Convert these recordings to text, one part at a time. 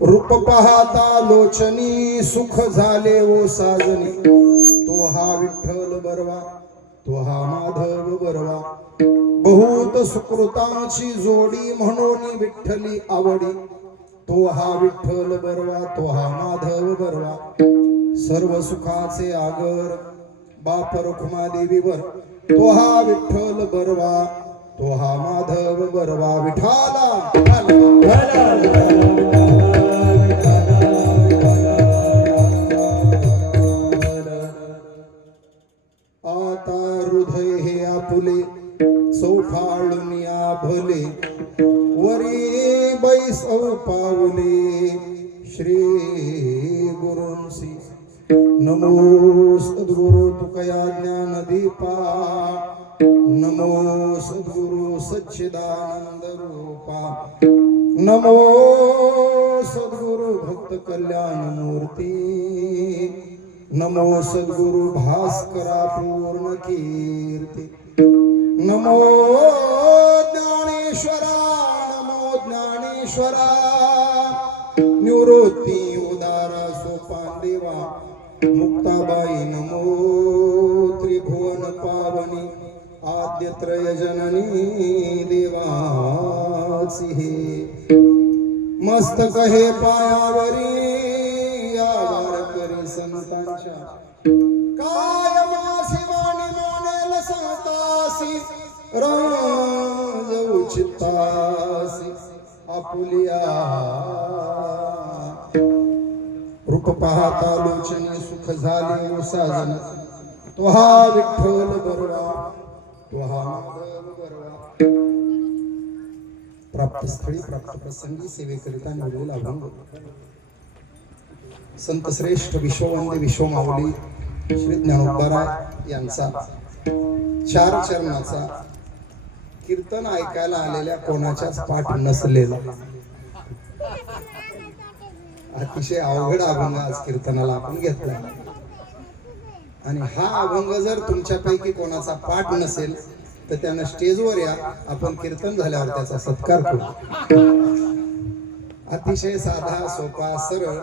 रूप पाहता लोचनी सुख झाले ओ साजनी। तो हा विठ्ठल बरवा, तो हा माधव बरवा। बहुत सुकृतांची जोडी म्हणून विठ्ठली आवडी। तो हा विठ्ठल बरवा, तो हा माधव बरवा। सर्व सुखाचे आगर बाप रुक्मादेवीवर। तो हा विठ्ठल बरवा, तो हा माधव बरवा। विठाला आता हृदय हे आपुले चौफाळून या भले। वरी बैसव पावले श्री गुरूंसी। नमो सद्गुरु तुकया ज्ञान दीपा। नमो सद्गुरु सच्चिदानंद रूपा। नमो सद्गुरु भक्त कल्याण मूर्ती। नमो सद्गुरु भास्करा पूर्ण कीर्ती। नमो ज्ञानेश्वरा, नमो ज्ञानेश्वरा। निवृत्ती उदारा सोपान देवा। मुक्ताबाई नमो त्रिभुवन पावनी। आद्य त्रय जननी देवाची हे। मस्तक हे पायावरी या वारकरी संतांच्या। कायमासी वाणी मानेल संतासी। राजऊ चित्तासी आपुलिया। रूप पाहता लोचनी सुख झाले ओ साजन। तो हा विठ्ठल बरवा, तो हा माधव बरवा। प्राप्त स्थळी प्राप्त प्रसंगी सेवेकरिता निवडलेला अभंग। संत श्रेष्ठ विश्ववंदे विश्वमाऊली श्री ज्ञानोबराय यांचा 4 चरणाचा कीर्तन ऐकायला आलेल्या कोणाच्याच पाठ नसलेला अतिशय अवघड अभंग आज कीर्तनाला आपण घेतला। आणि हा अभंग जर तुमच्यापैकी कोणाचा पाठ नसेल तर त्यानं स्टेजवर या, आपण कीर्तन झाल्यावर त्याचा सत्कार करू। अतिशय साधा सोपा सरळ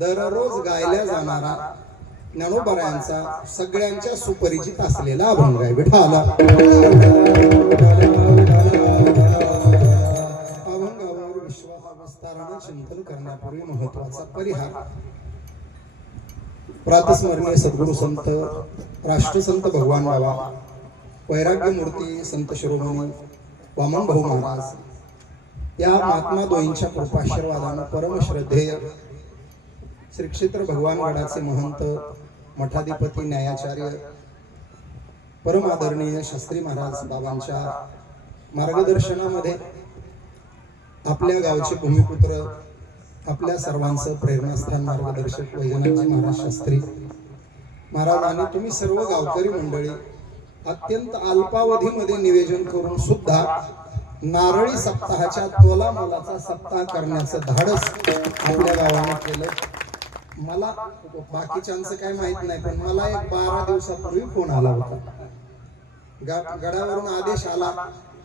दररोज गायला जाणारा ज्ञानोबरायांचा सगळ्यांच्या सुपरिचित असलेला अभंग आहे। विठाला अभंगावर विश्वासविस्ताराने चिंतन करण्यापूर्वी महत्वाचा परिहार। प्रातस्मरणीय सद्गुरु संत राष्ट्रसंत भगवान बाबा वैराग्य मूर्ती संत शिरोमणी वामन भाऊ महाराज या महात्मा दोईंच्या कृपाशीर्वादाने परम श्रद्धेय श्री क्षेत्र भगवानगडाचे महंत मठाधिपती न्यायाचार्य परम आदरणीय शास्त्री महाराज बाबांच्या मार्गदर्शनामध्ये आपल्या गावचे भूमिपुत्र आपल्या सर्वांचं प्रेरणास्थान मार्गदर्शक वैजनाथजी महाराज शास्त्री महाराज आणि तुम्ही सर्व गावकरी मंडळी अत्यंत अल्पावधीमध्ये निवेदन करून सुद्धा नारळी सप्ताहाच्या तोला मोलाचा सप्ताह करण्याचं धाडस आपल्या गावाने केलं। मला बाकीच्यांचं काय माहित नाही, पण मला एक 12 दिवसापूर्वी फोन आला होता। गडावरून आदेश आला,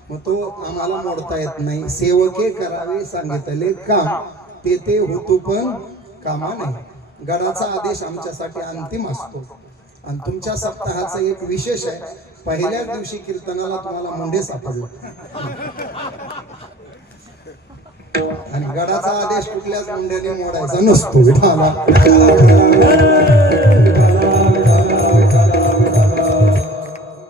मग तो आम्हाला मोडता येत नाही। सेवके करावे सांगितले काम, ते होतो पण कामा नाही। गडाचा आदेश आमच्यासाठी अंतिम असतो। आणि तुमच्या सप्ताहाचा एक विशेष आहे, पहिल्याच दिवशी कीर्तनाला तुम्हाला मुंडे सापडला। आणि गडाचा आदेश कुठल्याच मुंड्याने मोडायचा नसतो। विठाला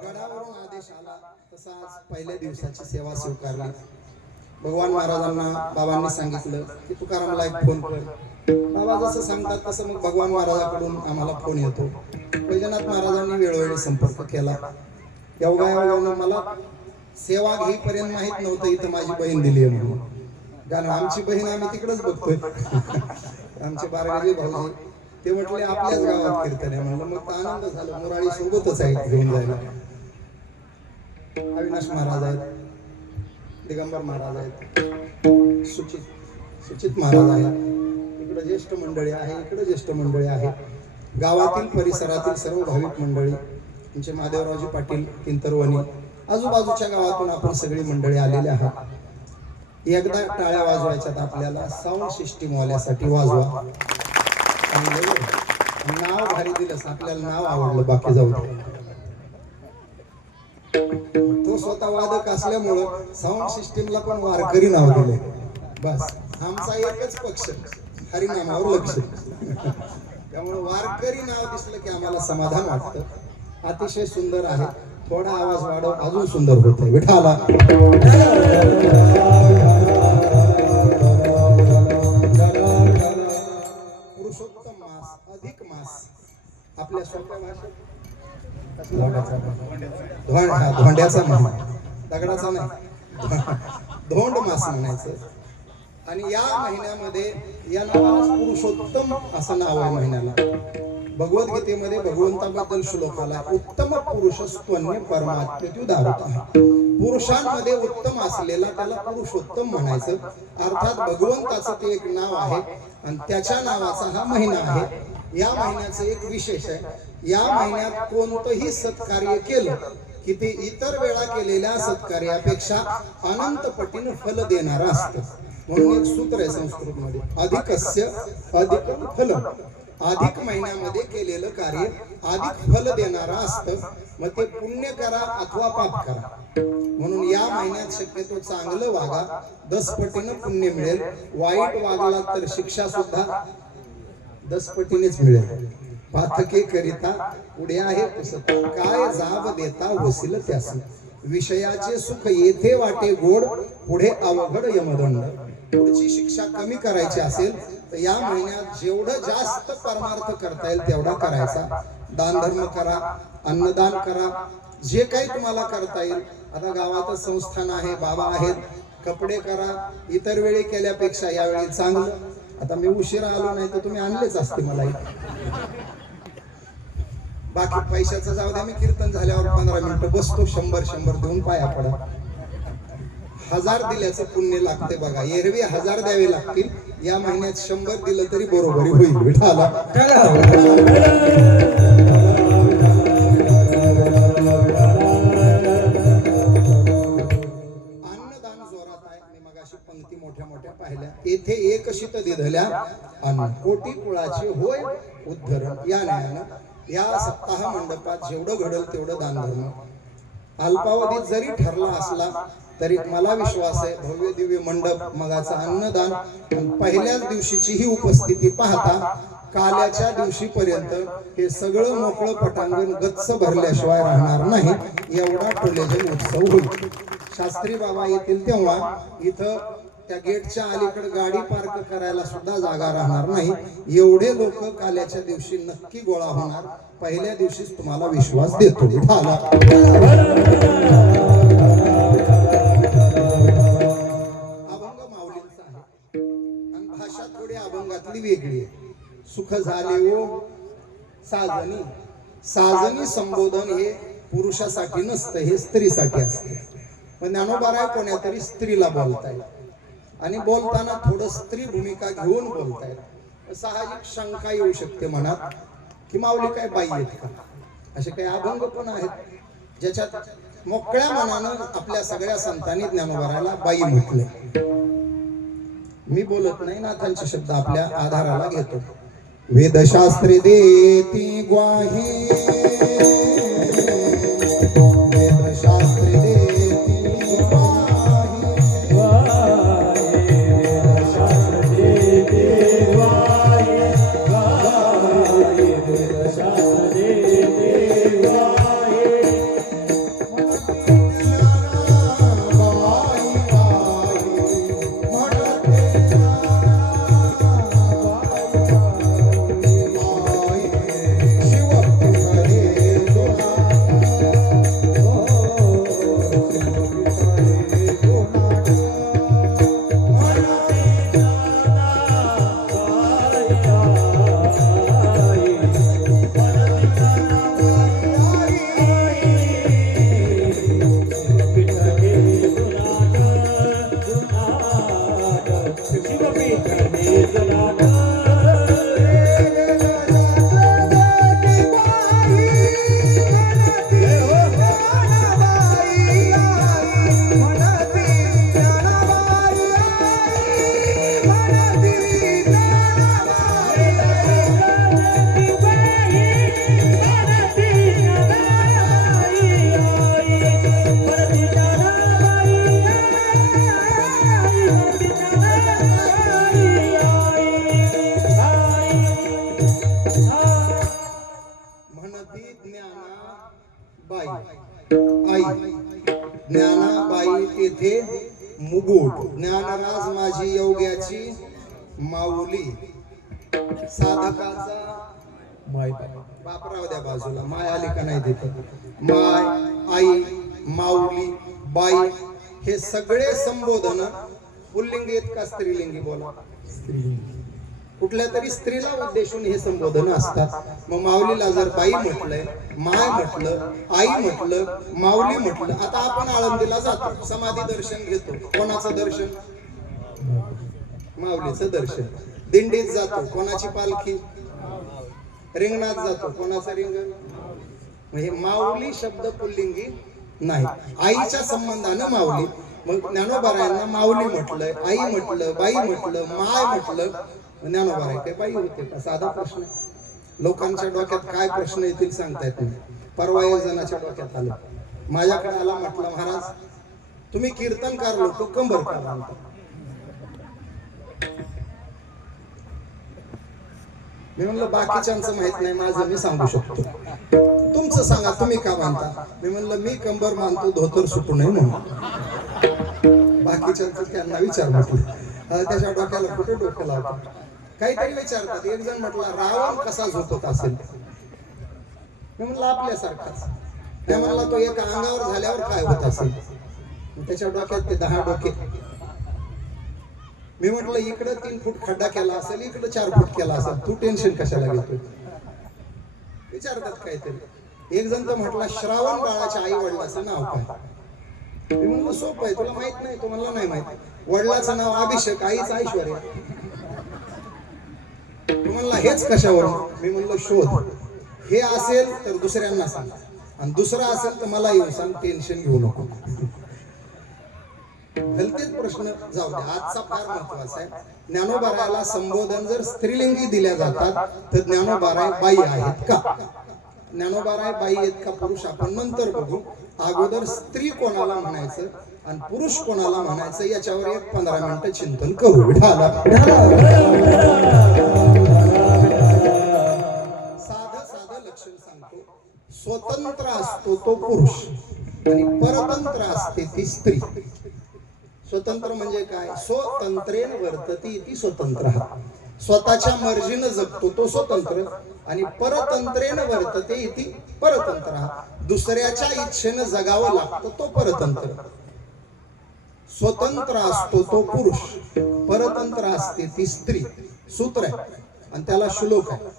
गडावरून आदेश आला तसा आज पहिल्या दिवसाची सेवा स्वीकारली। भगवान महाराजांना बाबांनी सांगितलं की तुकारामला एक फोन कर। बाबा जसं सांगतात तसं मग भगवान महाराजांकडून आम्हाला फोन येतो। वैजनाथ महाराजांनी वेळोवेळी संपर्क केला। योगायोगानं मला सेवा घेईपर्यंत माहित नव्हतं इथं माझी बहीण दिली आहे म्हणून, कारण आमची बहीण आम्ही तिकडेच बघतोय। आमचे बारगाजी भाऊजी ते म्हटले आपल्याच गावात कीर्तन आहे म्हणलं, मग आनंद झाला। मुराळी सोबतच आहे घेऊन जायला। अविनाश महाराज आहेत, दिगंबर महाराज आहेत, सुचित महाराज आहेत, इकडे ज्येष्ठ मंडळी आहे, इकडे ज्येष्ठ मंडळी आहे। गावातील परिसरातील सर्व भाविक मंडळी, आमचे महादेवरावजी पाटील किंतरवणी, आजूबाजूच्या गावातून आपण सगळी मंडळी आलेले आहात। एकदा टाळ्या वाजवायच्यात आपल्याला साऊंड सिस्टीम वाल्यासाठी वाजवा. आणि नाव भारी दिलंस, आपल्याला नाव आवडलं, बाकी जाऊ दे. तो स्वतः वादक असल्यामुळं साऊंड सिस्टीमला पण वारकरी नाव दिले. बस आमचा एकच पक्ष हरिनामावर लक्ष. त्यामुळे वारकरी नाव दिसलं की आम्हाला समाधान वाटतं. अतिशय सुंदर आहे. थोडा आवाज वाढव, अजून सुंदर होत आहे. विठाला पुरुषोत्तम मास, अधिक मास, आपल्या सोप्या भाषेत धोंड्याचा महिना, दगडाचा नाही, धोंड मास म्हणायचं. आणि या महिन्यामध्ये या नावाला पुरुषोत्तम असं नाव आहे महिन्याला. भगवद्गीतेमध्ये भगवंताबद्दल श्लोक आला, उत्तम पुरुषस्त्वन्य परमात्म्युदाहृतः. पुरुषांमध्ये उत्तम असलेला त्याला पुरुषोत्तम म्हणायचं. अर्थात भगवंताचं ते एक नाव आहे आणि त्याच्या नावाचा हा महिना आहे. या महिन्याचं एक विशेष आहे, या महिन्यात कोणतंही सत्कार्य केलं की ते इतर वेळा केलेल्या सत्कार्यापेक्षा अनंत पटीने फल देणारं असतं. म्हणून एक सूत्र आहे संस्कृतमध्ये, अधिकस्य अधिकं फलम्. अधिक महिन्यामध्ये केलेलं कार्य अधिक फल देणारं असतं. मग ते पुण्य करा अथवा पाप करा. म्हणून या महिन्यात शक्यतो चांगलं वागा, 10 पटीनं पुण्य मिळेल. वाईट वागला तर शिक्षा सुद्धा 10 पटीनेच मिळेल. पातके करिता पुढे आहे पुसता, काय जाब देता वसील त्यासी. विषयाचे सुख येथे वाटे गोड, पुढे अवघड यमदंड. पुढची शिक्षा कमी करायची असेल तर या महिन्यात जेवढं जास्त परमार्थ करता येईल तेवढा करायचा. दान धर्म करा, अन्नदान करा, जे काही तुम्हाला करता येईल. आता गावातच संस्थान आहे, बाबा आहेत, कपडे करा. इतर वेळी केल्यापेक्षा यावेळी चांगलं. आता मी उशिरा आलो नाही तर तुम्ही आणलेच असते मला. बाकी पैशाचं जाऊ द्या, मी कीर्तन झाल्यावर 15 मिनिटं बसतो, 100 देऊन पाया पडा. 1000 दिल्याचं पुण्य लागते बघा. एरवी 1000 द्यावे लागतील. या महिन्यात 100 दिलं तरी बरोबरी होईल. विठाला अन्नदान जोरात आहे. मी मगाशी पंक्ती मोठ्या मोठ्या पाहिल्या. येथे एक शीत दिधल्या अन्न, कोटी कुळाचे होय उद्धरण. या न्यायानं या सप्ताह मंडपात जेवढं घडल तेवढं दान धर्म. अल्पावधीत जरी ठरला असला तरी मला विश्वास आहे भव्य दिव्य मंडप, मगाचा अन्नदान, पहिल्याच दिवशीची ही उपस्थिती पाहता काल्याच्या दिवशीपर्यंत हे सगळं मोकळं पटांगण गच्च भरल्याशिवाय राहणार नाही. एवढा टोलेजन उत्सव होईल. शास्त्री बाबा येतील तेव्हा इथं त्या गेटच्या अलीकडे गाडी पार्क करायला सुद्धा जागा राहणार नाही. एवढे लोक काल्याच्या दिवशी नक्की गोळा होणार. पहिल्या दिवशीच तुम्हाला विश्वास देतो. अभंग माऊलींचा आहे आणि भाषा थोडी अभंगातली वेगळी आहे. सुख झाले ओ साजनी. साजनी संबोधन हे पुरुषासाठी नसतं, हे स्त्रीसाठी असते. पण ज्ञानोबाराय कोण्या तरी स्त्रीला बोलताय आणि बोलताना थोडं स्त्री भूमिका घेऊन बोलताय. साहजिक शंका येऊ शकते मनात की माऊली काय बाई आहेत का. असे काही अभंग पण आहेत ज्याच्यात मोकळ्या मनानं आपल्या सगळ्या संतांनी ज्ञानोबारायला बाई म्हटले. मी बोलत नाही, नाथांचे शब्द आपल्या आधाराला घेतो. वेदशास्त्री देती ग्वाही, वेदशास्त्री देती ग्वाही, वेदशास्त्री देती ग्वाही, वेदशास्त्री देती ग्वाही. शिव मुकुट ज्ञानराज माझी योग्याची माऊली साधकाचा माय बाप राहू द्या बाजूला माय आली का नाही तिथं माय आई माऊली बाई हे सगळे संबोधन पुल्लिंगी आहेत का स्त्रीलिंगी बोला कुठल्या तरी स्त्रीला उद्देशून हे संबोधन असतात मग माऊलीला जर बाई म्हटलंय माय म्हटलं आई म्हटलं माऊली म्हटलं आता आपण आळंदीला जातो समाधी दर्शन घेतो कोणाचं दर्शन माऊलीचं दर्शन दिंडीत जातो कोणाची पालखी रिंगणात जातो कोणाचं रिंगण म्हणजे माऊली शब्द पुल्लिंगी नाही आईच्या संबंधानं माऊली मग ज्ञानोबारायांना माऊली म्हटलंय आई म्हटलं बाई म्हटलं माय म्हटलं ज्ञानोबाराय काय बाई होते का साधा प्रश्न लोकांच्या डोक्यात काय प्रश्न येतील सांगता येत नाही परवा एक जणाच्या डोक्यात आलं माझ्याकडे आला म्हटलं महाराज तुम्ही कीर्तनकार लोक कंबर का बांधता मी म्हणलं बाकीच्यांचं माहित नाही माझं मी सांगू शकतो तुमचं सांगा तुम्ही का बांधता मी म्हणलं मी कंबर बांधतो धोतर सुटू नये म्हणून बाकीच्यांचं त्यांना विचार म्हटलं त्याच्या डोक्याला कुठे डोकं लावतो काहीतरी विचारतात एक जण म्हटला रावण कसा झोपत असेल मी म्हणलं आपल्यासारखाच त्या म्हणला तो एका अंगावर झाल्यावर काय होत असेल त्याच्या डोक्यात ते 10 डोके मी म्हटलं इकडे 3 फूट खड्डा केला असेल इकडे 4 फूट केला असेल तू टेन्शन कशाला घेतो विचारतात काहीतरी एक जण तर म्हटला श्रावण बाळाच्या आई वडिलाचं नाव काय मी म्हणलं सोपं आहे तुला माहित नाही तो म्हणला नाही माहित वडिलाचं नाव अभिषेक आईच ऐश्वर्या तू म्हणला हेच कशावर मी म्हणलं शोध हे असेल तर दुसऱ्यांना सांग आणि दुसरं असेल तर मला येऊन सांग टेन्शन घेऊ नको भलतेच प्रश्न जाऊ दे आजचा फार महत्वाचा आहे ज्ञानोबारायाला संबोधन जर स्त्रीलिंगी दिल्या जातात तर ज्ञानोबाराय बाई आहेत का ज्ञानोबाराय बाई आहेत का पुरुष आपण नंतर बघू अगोदर स्त्री कोणाला म्हणायचं आणि पुरुष कोणाला म्हणायचं याच्यावर एक 15 मिनिटं चिंतन करू विठाला साधं लक्षण सांगतो स्वतंत्र असतो तो पुरुष आणि परतंत्र असते ती स्त्री स्वतंत्र म्हणजे काय स्वतंत्रेन वर्तती ती स्वतंत्र स्वतःच्या मर्जीनं जगतो तो स्वतंत्र आणि परतंत्रेन वर्तते इति परतंत्र दुसऱ्याच्या इच्छेनं जगावं लागतं तो परतंत्र स्वतंत्र असतो तो पुरुष परतंत्र असते ती स्त्री सूत्र आहे आणि त्याला श्लोक आहे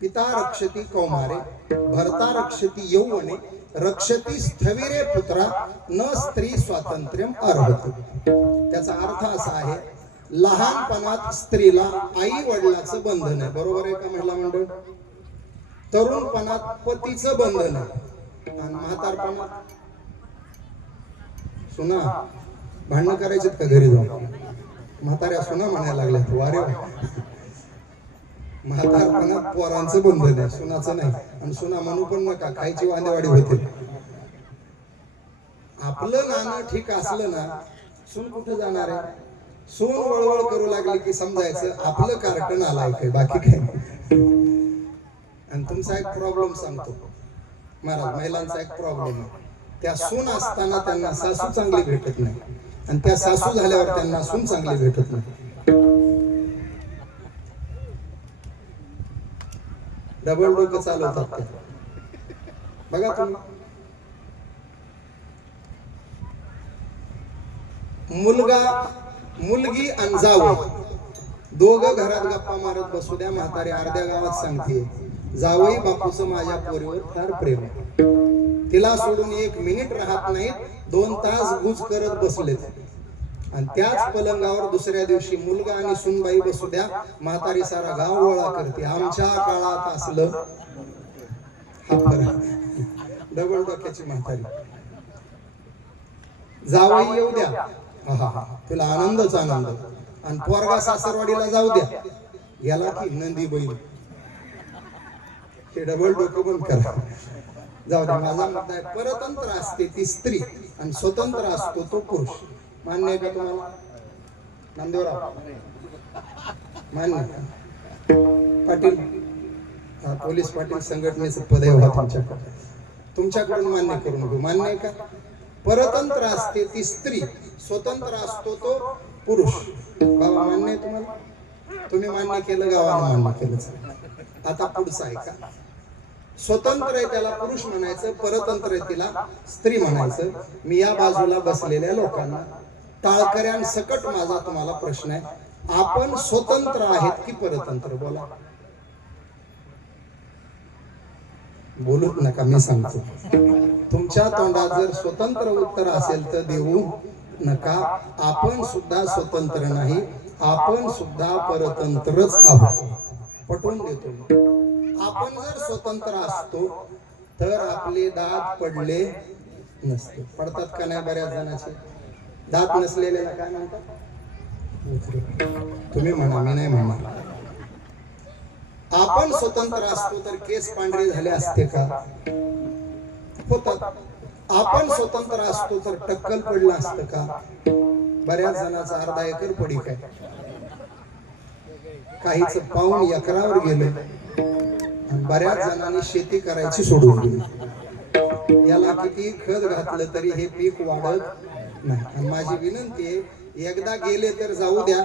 पिता रक्षती कौमारे भर्ता रक्षती यौवने रक्षती स्थविरे पुत्रा न स्त्री स्वातंत्र्यम अर्हति त्याचा अर्थ असा आहे लहानपणात स्त्रीला आई वडिलाचं बंधन आहे बरोबर आहे का महिला मंडळ तरुणपणात पतीचं बंधन आहे आणि म्हातारपणात सुना भांडणं करायचे का घरी जाऊन म्हाताऱ्या सुना म्हणायला लागल्या वारे म्हातारपणात पोरांचं बंधन आहे सुनाचं नाही आणि सुना म्हणू पण नका खायची वांदेवाडी होते आपलं नाणं ठीक असलं ना सून कुठे जाणार आहे सून वळवळ करू लागली की समजायचं आपलं कार्टन आलाय काय बाकी काय आणि तुमचा एक प्रॉब्लेम सांगतो महाराज महिलांचा एक प्रॉब्लेम आहे त्या सून असताना त्यांना सासू चांगली भेटत नाही आणि त्या सासू झाल्यावर त्यांना सून चांगली भेटत नाही डबल डोकं चालवतात ते बघा तुम्ही मुलगा मुलगी आणि जावई दोघं घरात गप्पा मारत बसू द्या म्हातारे अर्ध्या गावात सांगते जावई बापूचं माझ्या पोरीवर फार प्रेम आहे तिला सोडून 1 मिनिट राहत नाहीत 2 तास गुज करत बसलेत आणि त्याच पलंगावर दुसऱ्या दिवशी मुलगा आणि सुनबाई बसू द्या म्हातारी सारा गाव गोळा करते आमच्या काळात असलं हा फरक डबल डोक्याची म्हातारी जावई येऊ द्या तुला आनंदच आनंद आणि पोरगा सासरवाडीला जाऊ द्या गेला की नंदी बैल हे डबल डोकं बंद करा जाऊ द्या माझा मुद्दा आहे परतंत्र असते ती स्त्री आणि स्वतंत्र असतो तो पुरुष मान्य आहे का तुम्हाला नामदेवराव मान्य पाटील पोलीस पाटील संघटनेचं पद आहे तुमच्याकडून मान्य करून घेऊ मान्य आहे का परतंत्र असते ती स्त्री स्वतंत्र असतो तो पुरुष. बाबा मान्य आहे तुम्हाला? तुम्ही मान्य केलं, गावानं मान्य केलं. आता पुढचं आहे का? स्वतंत्र आहे त्याला पुरुष म्हणायचं, परतंत्र आहे तिला स्त्री म्हणायचं. मी या बाजूला बसलेल्या लोकांना, टाळकऱ्यांसकट माझा तुम्हाला प्रश्न आहे, आपण स्वतंत्र आहेत की परतंत्र? बोला. बोलूच नका, मी सांगतो. तुमच्या तोंडात जर स्वतंत्र उत्तर असेल तर देऊ नका. आपण सुद्धा स्वतंत्र नाही, आपण सुद्धा परतंत्रच आहोत. पटवून देतो. आपण जर स्वतंत्र असतो तर आपले दात पडले नसते. पडतात का नाही? बऱ्याच जणांचे दात नसलेले काय म्हणतात? तुम्ही म्हणा, मी नाही म्हणणार. आपण स्वतंत्र असतो तर केस पांढरे झाले असते का? होतात. आपण स्वतंत्र असतो तर टक्कल पडलं असतं का? बऱ्याच जणांचा अर्धा एकर पडी काय, काहीच पाऊण एकरावर गेले. बऱ्याच जणांनी शेती करायची सोडून दिली. याला किती खत घातलं तरी हे पीक वाढत नाही. आणि माझी विनंती आहे, एकदा गेले तर जाऊ द्या,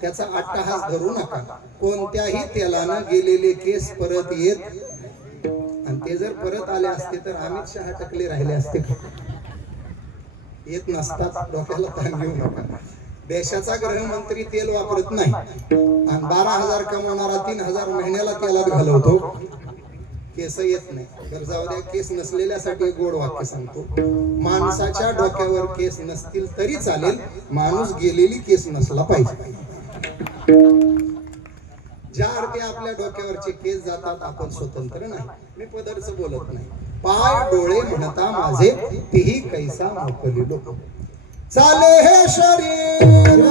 त्याचा अट्टहास धरू नका. कोणत्याही तेलानं गेलेले केस परत येत, आणि ते जर परत आले असते तर अमित शहा टकले राहिले असते का? येत नसतात. डोक्याला ताण घेऊ नका. देशाचा गृहमंत्री तेल वापरत नाही आणि 12,000 कमवणारा 3,000 महिन्याला तेलात घालवतो, केस येत नाही. तर जाऊ द्या. केस नसलेल्यासाठी एक गोड वाक्य सांगतो, माणसाच्या डोक्यावर केस नसतील तरी चालेल, माणूस गेलेली केस नसला पाहिजे. ज्या अर्थी आपल्या डोक्यावरचे केस जातात, आपण स्वतंत्र नाही. मी पदरच बोलत नाही. पाय डोळे म्हणता माझे, तेही कैसा मोकली लोक. चाले हे शरीर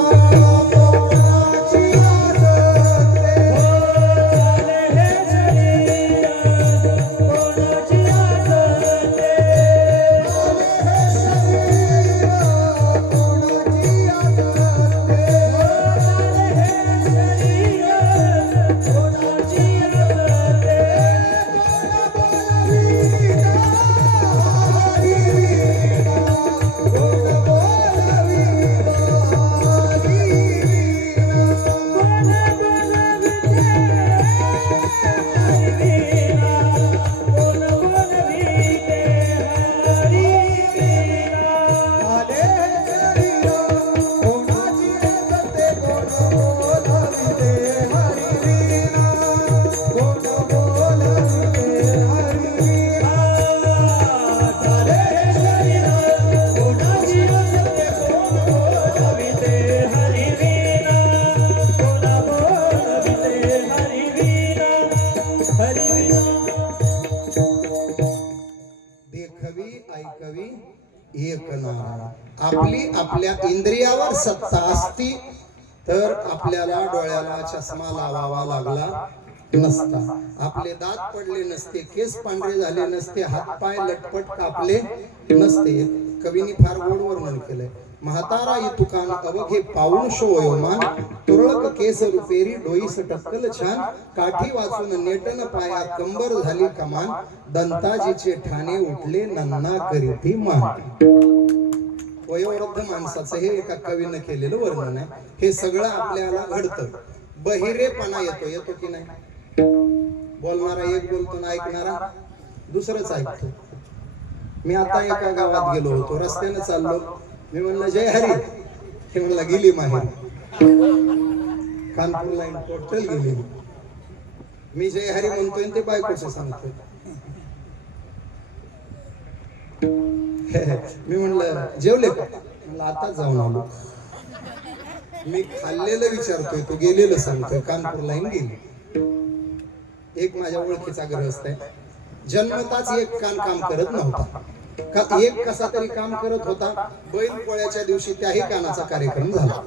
आपली आपल्या इंद्रियावर सत्ता असती तर आपल्याला डोळ्याला चष्मा लावावा लागला नसता. आपले दात पडले नसते, केस पांढरे झाले नसते, हातपाय लटपट कापले नसते. कवींनी फार गोड वर्णन केलंय. म्हातारा तुकान अवघे पाऊण शोयोमान, तुरळक केस रुपेरी डोईस टक्कल छान, काठी वाचून नेटन पाया कंबर झाली कमान, दंताजीचे ठाणे उठले नन्ना करीती मान. वयोवृद्ध माणसाचं हे एका कवीनं केलेलं वर्णन आहे. हे सगळं आपल्याला घडतं. बहिरेपणा येतो की नाही? बोलणारा एक बोलतो ना, ऐकणारा दुसरंच ऐकतो. मी आता एका गावात गेलो होतो, रस्त्याने चाललो. मी म्हणलं जय हरी, हे म्हणला गेली माहेर. कानपूर लाईन टोटल गेली. मी जय हरी म्हणतोय ते बायकोचं सांगतोय. मी म्हणलं जेवले का? म्हणलं आता जाऊन आलो. मी खाल्लेलं विचारतोय, तो गेलेलं सांगतोय. कानपूर लाईन गेली. एक माझ्या ओळखीचा गृहस्थ आहे. जन्मताच एक कान काम करत नव्हता का, एक कसा तरी काम करत होता. बैल पोळ्याच्या दिवशी त्याही कानाचा कार्यक्रम झाला.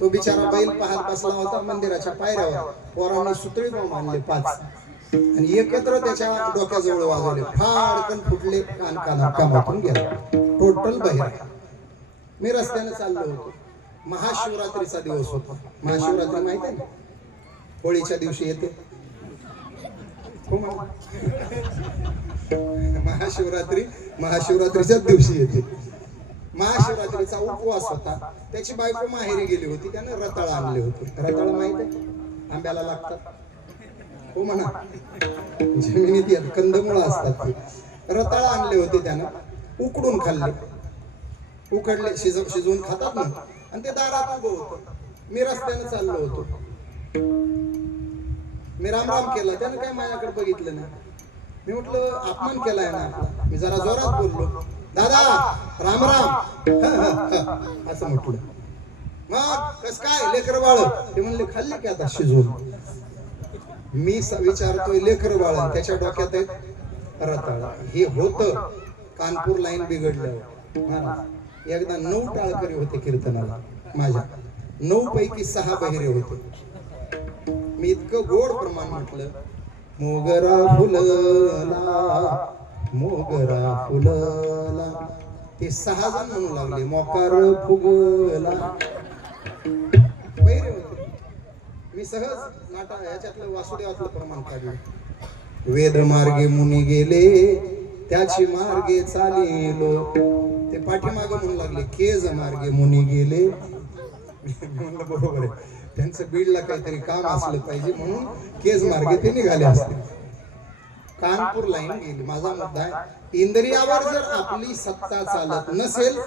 तो बिचारा बैल पाहत बसला होता मंदिराच्या पायऱ्यावर. पोरांनी सुतळी मानले 5 आणि एकत्र त्याच्या डोक्याजवळ वाजवले. फाडकन फुटले. कान कामातून गेला. टोटल बहिरा. मी रस्त्याने चाललो होतो. महाशिवरात्रीचा दिवस होता. महाशिवरात्री माहिती आहे ना, होळीच्या दिवशी येते. महाशिवरात्रीच्याच दिवशी येते. महाशिवरात्रीचा उपवास होता. त्याची बायको माहेरी गेली होती, त्यानं रताळ आणले होते. रताळ माहित आहे, आंब्याला लागतात हो म्हणा, जमिनीत येत कंदमुळं असतात ते. रताळ आणले होते त्यानं, उकडून खाल्ले, उकडले, शिजवून खातात ना, आणि ते दारात उभं होतं. मी रस्त्याने चाललो होतो, मी राम केला, त्यानं काय माझ्याकडे बघितलं नाही. मी म्हटलं अपमान केलाय ना आपला. मी जरा जोरात बोललो, दादा राम असं म्हटलं. मग कस काय लेकर बाळ? ते म्हणले खाल्ले की आता शिजवून. मी विचारतोय लेकर बाळ, त्याच्या डोक्यात आहेत रताळ. हे होतं कानपूर लाईन बिघडल्यावर. महाराज एकदा 9 टाळकरी होते कीर्तनाला माझ्या, 9 पैकी 6 बहिरे होते. मी इतकं गोड प्रमाण म्हटलं, मोगरा फुलला मोगरा फुलला. ते 6 जण म्हणू लागले मोकार फुगला. बहिरे होते. मी सहज नाटा याच्यातलं वासुदेवातलं प्रमाण काढलं. वेद मार्गे मुनी गेले, त्याची मार्गे चालिलो. ते पाठीमागे म्हणू लागले केज मार्गे मुनी गेले. म्हणलं बरोबर आहे, त्यांचं बीडला काहीतरी काम असलं पाहिजे म्हणून केज मार्गे ते निघाले असते. कानपूर लाईन गेली. माझा मुद्दा आहे, इंद्रियावर जर आपली सत्ता चालत नसेल,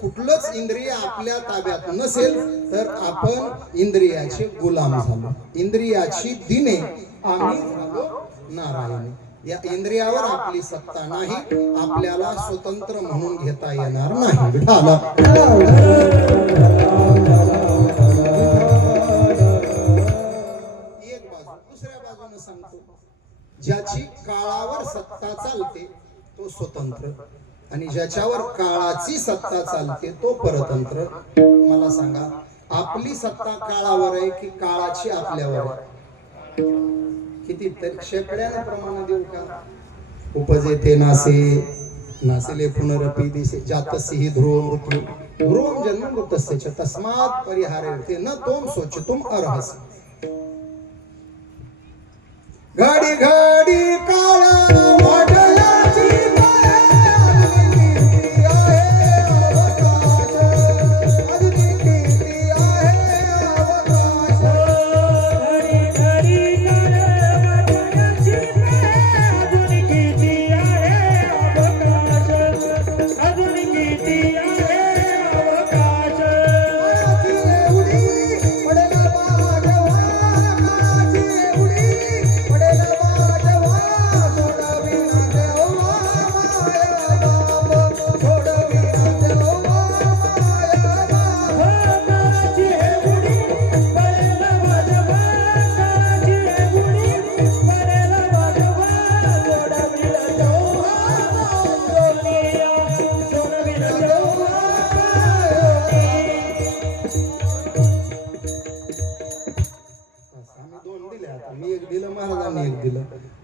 कुठलंच इंद्रिय आपल्या ताब्यात नसेल, तर आपण इंद्रियाचे गुलाम झालो. इंद्रियाची दिने आम्ही झालो नारायणी. या इंद्रियावर आपली सत्ता नाही, आपल्याला स्वतंत्र म्हणून घेता येणार नाही. विठाला एक बाजू. दुसऱ्या बाजूने सांगतो, ज्याची काळावर सत्ता चालते तो स्वतंत्र, आणि ज्याच्यावर काळाची सत्ता चालते तो परतंत्र. मला सांगा, आपली सत्ता काळावर आहे की काळाची आपल्यावर आहे? किती तरी शेकड्याने प्रमाण देऊ का? उपजेते नासे नासेले पुनरपि दिसे, जातसी ध्रुव मृत्यू ध्रुवम जन्म मृतस्य च तस्मात् परिहारेते न तोम सोचितुम अर्हसि. घडी घडी काळा वाढल्याची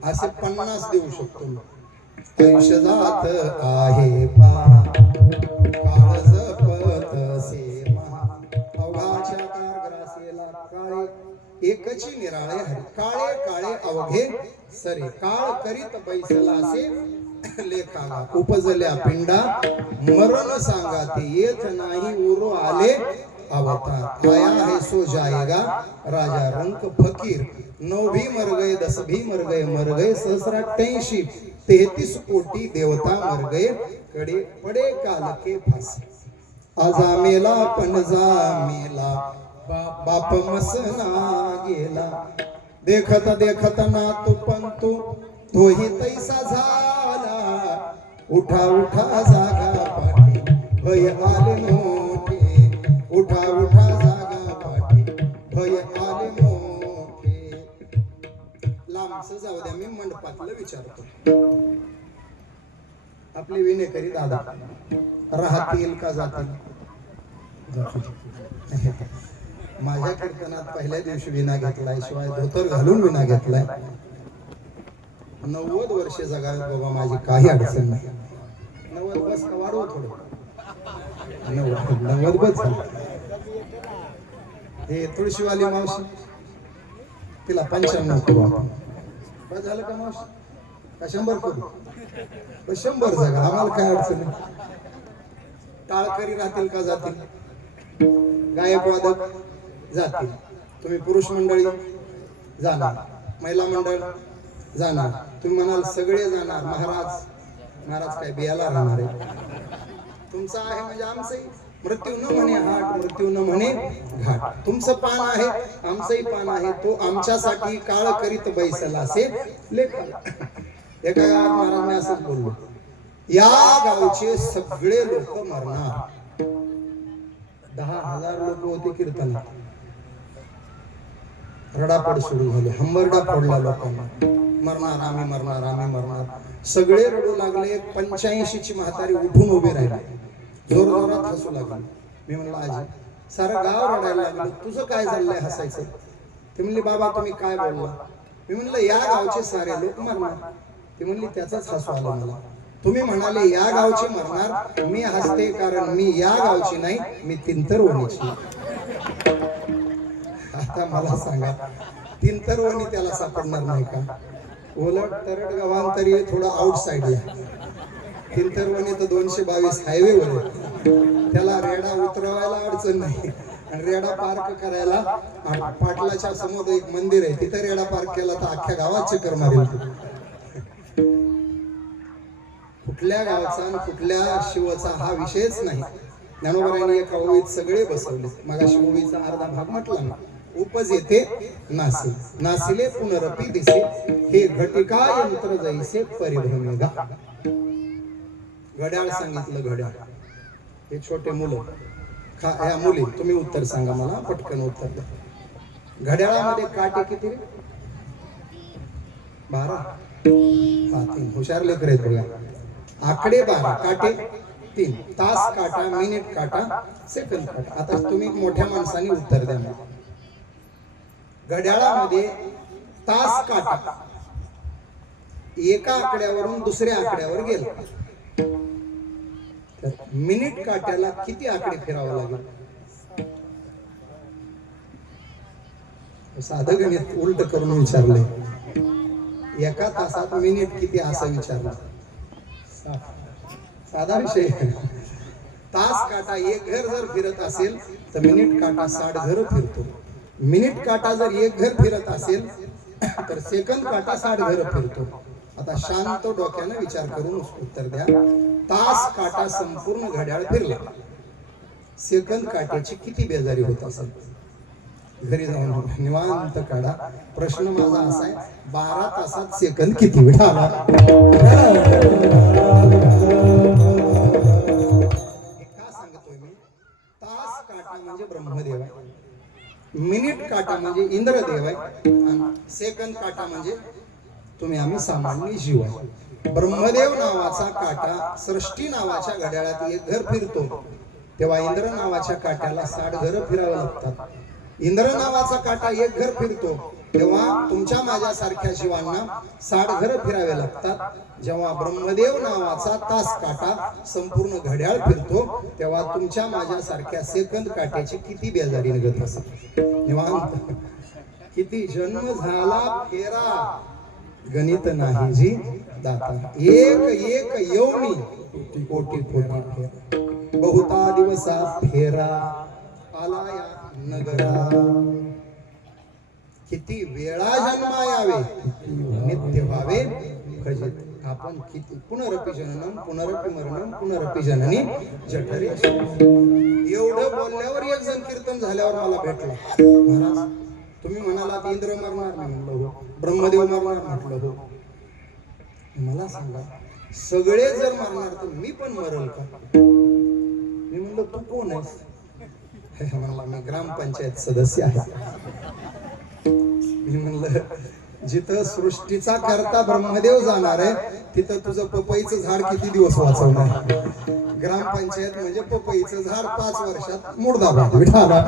असे 50 देऊ शकतो. आयुष्य जात आहे पा काळ जपत से महा, अवघाच्या कारग्रासेला काळे एकची निराळे हरी. काळे काळे अवघे सरे, काळ करीत बैसलासे लेखाला. उपजल्या पिंडा मरण सांगा, ते येत नाही उरो आले अवतार. आया है सो जाएगा राजा रंक फकीर. 9 भी मर गए, 10 भी मर गए सहस्राट्याऐंशी 33 कोटी देवता मर गए. कडे पडे काल के फासे. आजा मेला पणजा मेला, बाप मसना गेला. देखत देखत नातू पंतू तोही तैसा झाला. उठा उठा जागा पाठी भय आले मोठे. उठा उठा जागा पाठी भय आले मोठे. लांबच जाऊ द्या, मी मंडपातलं विचारतो. आपले विनेकरी दादा राहतील का जातील? माझ्या कीर्तनात पहिल्या दिवशी विना घेतलाय, शिवाय धोतर घालून विना घेतलाय. 90 वर्ष जगावेत बाबा, माझी काही अडचण नाही. 90 बस का वाढवू थोडं? 90 बस. हे तुळशीवाली मावशी, तिला 95 करू आपण. बस झालं का मावशी? का 100 करू? 100 जगा, आम्हाला काय अडचण नाही. टाळकरी राहतील का जातील? गायक वादक जातील. तुम्ही पुरुष मंडळी जाणार, महिला मंडळ जाणार. तुम्ही म्हणाल सगळे जाणार. महाराज काय बियाला राहणार आहे? तुमचं आहे म्हणजे आमचंही. मृत्यू न म्हणे हाट, मृत्यू न म्हणे घाट. तुमचं पान आहे, आमचंही पान आहे. तो आमच्यासाठी काळ करीत बैसला असे लेख. एका गावात महाराज मी असंच बोललो, या गावचे सगळे लोक मरणार. 10,000 लोक होते कीर्तनात. रडापड सुरू झाली, हंबरडा फोडला लोकांना. मरणार, आम्ही मरणार, आम्ही मरणार. सगळे रडू लागले. 85 ची म्हातारी उठून उभी राहिली, जोरजोरात हसू लागली. मी म्हणलं आजी, सारं गाव रडायला लागलं, तुझं काय चाललंय हसायचं? ते म्हणली बाबा तुम्ही काय बोलला? मी म्हणलं या गावचे सारे लोक मरणार. ती म्हणली त्याचाच हसू आला मला. तुम्ही म्हणाले या गावचे मरणार, मी हसते कारण मी या गावची नाही, मी तिंतरवणीची. आता मला सांगा, तिंतरवणी त्याला सापडणार नाही का? उलट तरड गव्हांतरी थोडं आउटसाइडला. तिंतरवणी तर 222 हायवेवर. त्याला रेडा उतरवायला अडचण नाही, आणि रेडा पार्क करायला पाटलाच्या समोर एक मंदिर आहे, तिथे रेडा पार्क केला तर अख्ख्या गावात चक्कर मारेल. कुठल्या गावचा आणि कुठल्या शिवचा हा विषयच नाही. ज्ञानोबांनी एका ओवीत सगळे बसवले. मग ओवीचा अर्धा भाग म्हटला ना, उपज येते नासी, नासिले पुनरपी दिसे, हे घटिका यंत्र जैसे परिभ्रमेगा. घड्याळ सांगितलं, घड्याळ. हे छोटे मुलं, ह्या मुली, तुम्ही उत्तर सांगा मला, पटकन उत्तर द्या. घड्याळामध्ये काटे किती? 12. हा 3. हुशार लेकर आहेत बघा. आकडे 12, काटे 3. तास काटा, मिनिट काटा, सेकंद काटा. आता तुम्ही मोठ्या माणसाने उत्तर द्या. घड्याळामध्ये तास काटा एका आकड्यावरून दुसऱ्या आकड्यावर गेला, तर मिनिट काट्याला किती आकडे फिरावं लागेल? साधं गणित उलट करून विचारले. एका तासात मिनिट किती असं विचारलं. साधा विषय. तास काटा एक घर जर फिरत असेल तर मिनिट काटा 60 घर फिरतो. मिनिट काटा जर एक घर फिरत असेल तर सेकंद काटा 60 घर फिरतो. आता शांत डोक्याने विचार करून उत्तर द्या. तास काटा संपूर्ण घड्याळ फिरला, सेकंद काट्याची किती बेजारी होत असेल? घरी जाऊन निवांत काढा. प्रश्न माझा असा आहे, 12 तासात सेकंद किती वेळा आला? का सांगतोय मी? तास काटा म्हणजे ब्रह्मदेव आहे, मिनिट काटा म्हणजे इंद्रदेव आहे, आणि सेकंद काटा म्हणजे तुम्ही आम्ही सामान्य जीव आहे. ब्रह्मदेव नावाचा काटा सृष्टी नावाच्या घड्याळात एक घर फिरतो, तेव्हा इंद्र नावाच्या काट्याला 60 घर फिरावे लागतात. इंद्र नावाचा काटा एक घर फिरतो तेव्हा तुमच्या माझ्या सारख्या जीवांना 60 घर फिरावे लागतात. जेव्हा ब्रह्मदेव नावाचा तास काटा संपूर्ण घड्याळ फिरतो तेव्हा तुमच्या माझ्या सारख्या सेकंद काट्याची किती बेजारी निघत असेल. निवांत. किती जन्म झाला फेरा, गणित नाही जी दाता. एक एक योनी कोटी कोटी फेरा, बहुता दिवसा फेरा आला या नगरा. किती वेळा जन्मा यावे, नित्य व्हावे भजित. आपण किती पुनरपि जननम पुनरपि मरणम पुनरपि जननी जठरे. एवढं बोलल्यावर एक जण कीर्तन झाल्यावर मला भेटला. महाराज तुम्ही म्हणालात इंद्र मरणार, मी म्हणलं हो. ब्रह्मदेव मरणार, म्हटलं हो. मला सांगा, सगळे जर मरणार तर मी पण मरल का? मी म्हणलं तू कोण आहेस? मला मी ग्रामपंचायत सदस्य आहे. मी म्हणलं जिथं सृष्टीचा करता ब्रह्मदेव जाणार आहे तिथं तुझं पपईचं झाड किती दिवस वाचवणार? ग्रामपंचायत म्हणजे पपईचं झाड 5 वर्षात मुर्दाबाद. विठाला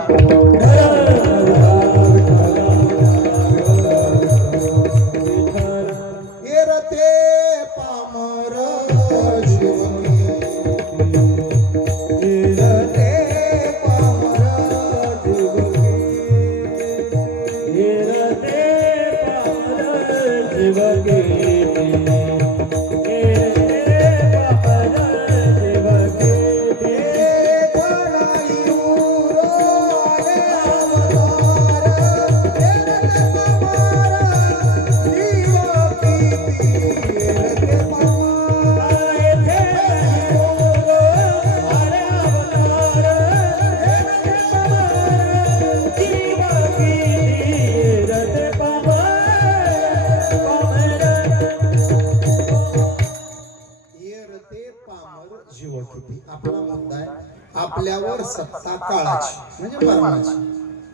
आपल्यावर सत्ता काळाची म्हणजे मरणाची.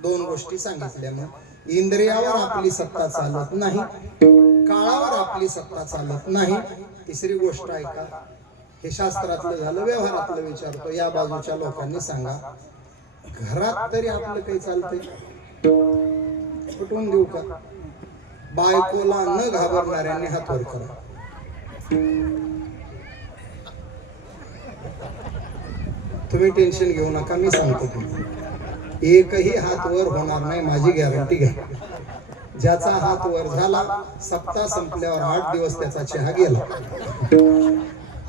दोन गोष्टी सांगितल्या. मग इंद्रियावर आपली सत्ता चालत नाही, काळावर आपली सत्ता चालत नाही. तिसरी गोष्ट ऐका, हे शास्त्रातलं झालं, व्यवहारातलं विचारतो. या बाजूच्या लोकांनी सांगा, घरात तरी आपलं काही चालतंय? कुठून देऊ का? बायकोला न घाबरणाऱ्यांनी हात वर करा. तुम्ही टेन्शन घेऊ नका, मी सांगतो तुम्ही. एकही हात वर होणार नाही, माझी गॅरंटी घ्या. ज्याचा हात वर झाला, सप्ताह संपल्यावर 8 दिवस त्याचा चहा गेला.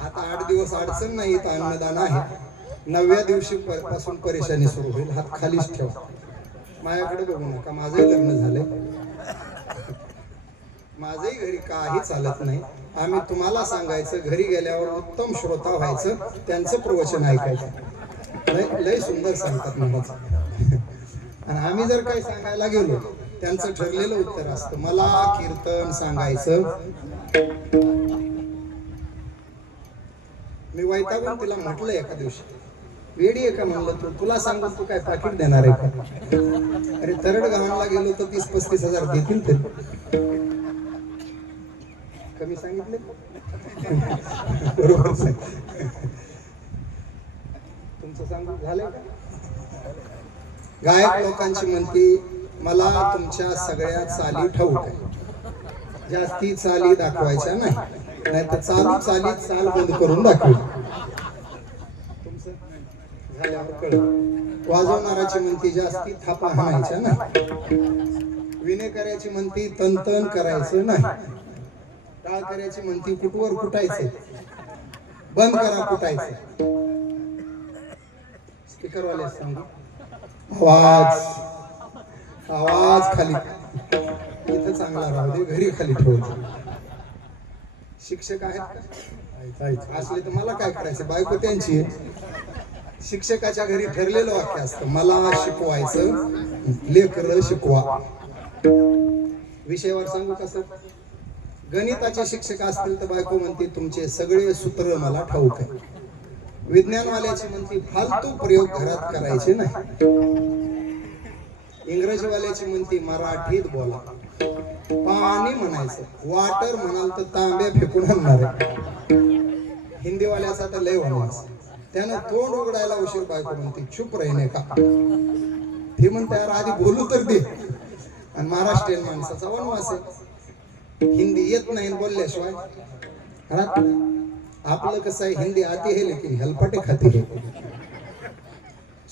आता 8 दिवस अडचण नाही, तर अन्नदान आहे. 9व्या दिवशी पासून परेशानी सुरू होईल. हात खालीच ठेवा. माझ्याकडे बघू नका, माझंही लग्न झालंय, माझंही घरी काही चालत नाही. आम्ही तुम्हाला सांगायचं, घरी गेल्यावर उत्तम श्रोता व्हायचं, त्यांचं प्रवचन ऐकायचं. लय सुंदर सांगतात महाराज. आणि आम्ही जर काही सांगायला गेलो, त्यांचं ठरलेलं उत्तर असतं, मला कीर्तन सांगायचं. मी वैतागून तिला म्हटलं एका दिवशी, वेडी आहे का म्हणलं, तुला सांगून तू काय पाकिट देणार आहे का? अरे तरड गावाला गेलो तर 30-35 हजार देतील ते. कमी सांगितले? बरोबर. तुमचं सांगून झालंय का? गायक लोकांची म्हणती, मला तुमच्या सगळ्या चाली ठाऊक आहे, जास्ती चाली दाखवायच्या नाही, नाही तर चालू चालीत चाल बंद करून दाखव. तुमचं झाल्यावर कळलं. वाजवणाराची म्हणती, जास्ती थापा हाणायच्या नाही. विनेकऱ्याची म्हणती, तनतन करायचं नाही. टाळकऱ्याची म्हणती, कुठवर कुटायचं, बंद करा कुटायचं. स्पीकरवाले सांगू, आवाज आवाज खाली, इथं चांगला राहू दे, घरी खाली ठेवतो. शिक्षक आहेत का? असले तर मला काय करायचं, बायको त्यांची आहे. शिक्षकाच्या घरी ठरलेलं वाक्य असतं, मला शिकवायचं, लेकरं शिकवा. विषयावर सांगू कसं? गणिताचे शिक्षक असतील तर बायको म्हणते, तुमचे सगळे सूत्र मला ठाऊक आहे. विज्ञानवाल्याची म्हणते, फालतू प्रयोग घरात करायचे नाही. इंग्रजीवाल्याची म्हणते, मराठीत बोला. पाणी म्हणायचं, वॉटर म्हणाल तर तांब्या फेकून आणणार आहे. हिंदीवाल्याचा तर लय वनवास, त्यानं तोंड उघडायला उशीर. बायको म्हणते, चुप राहिने का? ते म्हणते, यार आधी बोलू तर दे. आणि महाराष्ट्रीयन माणसाचा वनवास आहे, हिंदी येत नाही बोलल्याशिवाय. आपलं कसं आहे, हिंदी आती है लेकिन हेलपाटे खाती है.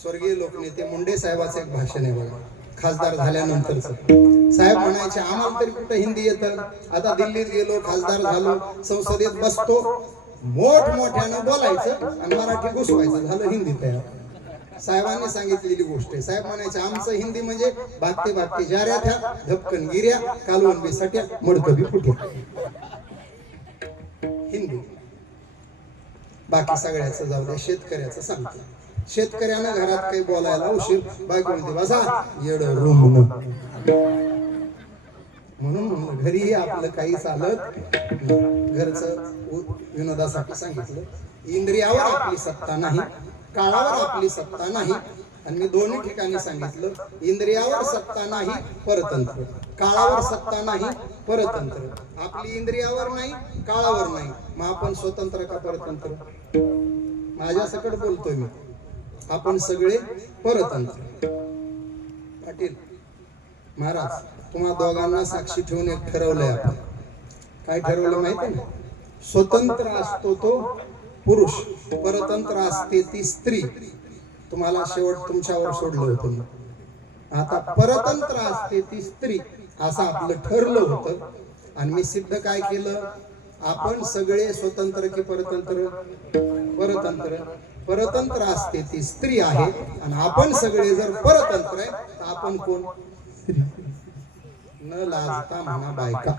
स्वर्गीय लोकनेते मुंडे साहेबाचं एक भाषण आहे बघा, खासदार झाल्यानंतरच. साहेब म्हणायचे, आम्हाला तरी कुठं हिंदी येतं. आता दिल्लीत गेलो, खासदार झालो, संसदेत बसतो, मोठमोठ्यानं बोलायचं आणि मराठी घुसवायचं, झालं हिंदी तयार. साहेबांनी सांगितलेली गोष्ट आहे. साहेब म्हणायचे, आमचं हिंदी म्हणजे भागते भागते जाऱ्या थ्या, धपकन गिऱ्या, कालवण बी सट्या, मडकं बी फुटे. हिंदी. बाकी सगळ्याचं जाऊ द्या, शेतकऱ्याचं सांगतो. शेतकऱ्यानं घरात काही बोलायला उशीर, बायको म्हणते, बसा येड रूम. म्हणून घरीही आपलं काही चालत, घरचं विनोदासाठी सांगितलं. इंद्रियावर आपली सत्ता नाही, काळावर आपली सत्ता नाही. आणि मी दोन्ही ठिकाणी सांगितलं, इंद्रियावर सत्ता नाही परतंत्र, काळावर सत्ता नाही परतंत्र. आपली इंद्रियावर नाही, काळावर नाही, मग आपण स्वतंत्र का परतंत्र? माझ्या सकट बोलतोय मी, आपण सगळे परतंत्र. पाटील महाराज, तुम्हा दोघांना साक्षी ठेवून एक ठरवलंय आपण. काय ठरवलं माहिती ना? स्वतंत्र असतो तो पुरुष, परतंत्र असते ती स्त्री. तुम्हाला शेवट तुमच्यावर सोडलं होतं. आता परतंत्र असते ती स्त्री, असं आपलं ठरलं होतं. आणि मी सिद्ध काय केलं? आपण सगळे स्वतंत्र की परतंत्र? परतंत्र. परतंत्र असते ती स्त्री आहे आणि आपण सगळे जर परतंत्र आहे तर आपण कोण? न लाजता म्हणा बायका.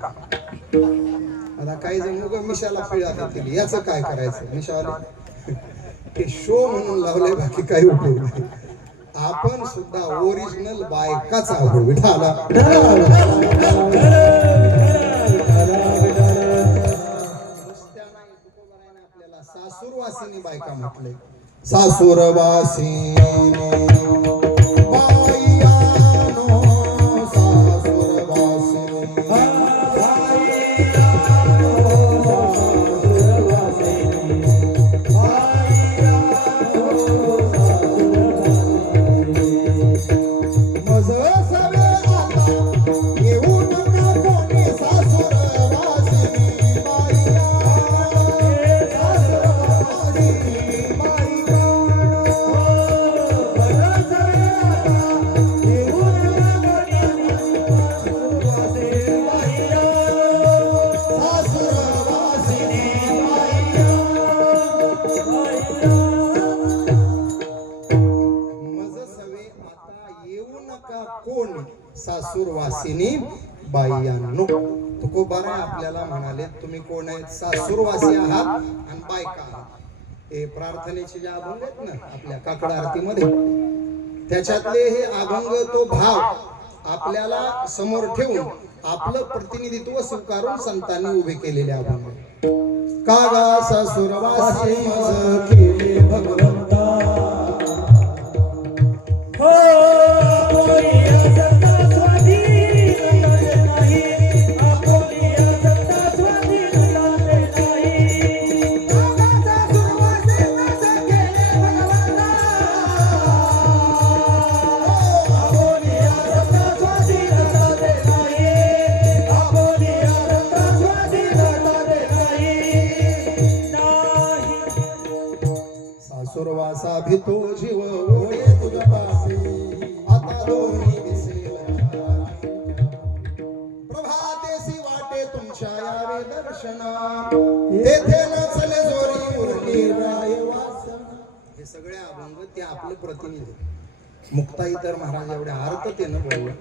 आता काही जण उगा मिशाला पिळा देतील, याचं काय करायचं? मिशाला ते शो म्हणून लावले, बाकी काही उपयोग नाही. आपण सुद्धा ओरिजिनल बायकाच आहोत. विठाला आपल्याला सासूरवासिनी बायका म्हटले. सासुरवासिनी बाईयानो सासुरवासिनी मज सवे आता येऊ नका कोणी सासुरवासिनी सासूरवासिनी बाईयांनो. तुकोबारा आपल्याला म्हणाले तुम्ही कोण आहेत? सासूरवासी आहात आणि बायका आहात. हे प्रार्थनेचे जे अभंग आहेत ना आपल्या काकड आरतीमध्ये, त्याच्यातले हे अभंग तो भाव आपल्याला समोर ठेवून आपलं प्रतिनिधित्व स्वीकारून संतांनी उभे केलेले अभंग. कागा सासूरवासी मज केले भगवंता हो सुरवासा भितो जीव ओळे तुझ्या पासे आता दोन्ही दिसेला प्रभातेसी वाटे तुमच्या यावे दर्शना तेथे नचले जोरी उरली रायवासा. हे सगळे अभंग ते आपलं प्रतिनिधी मुक्ताई तर महाराज एवढ्या आर्ततेनं बोलले.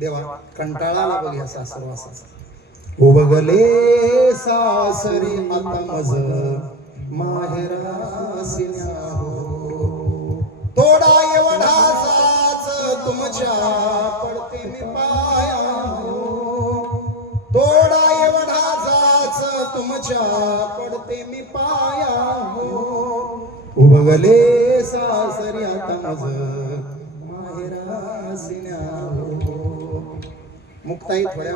देवा कंटाळाला बघ या सासरवासाचा. उबगले सासरी आता मज माहेरासिन्या हो तोडा एवढाचाच तुमच्या पडते मी पाया हो तोडा एवढाचाच तुमच्या पडते मी पाया हो उबगले सासरी आता मज माहेरासिन्या हो. मुक्ताई थोड्या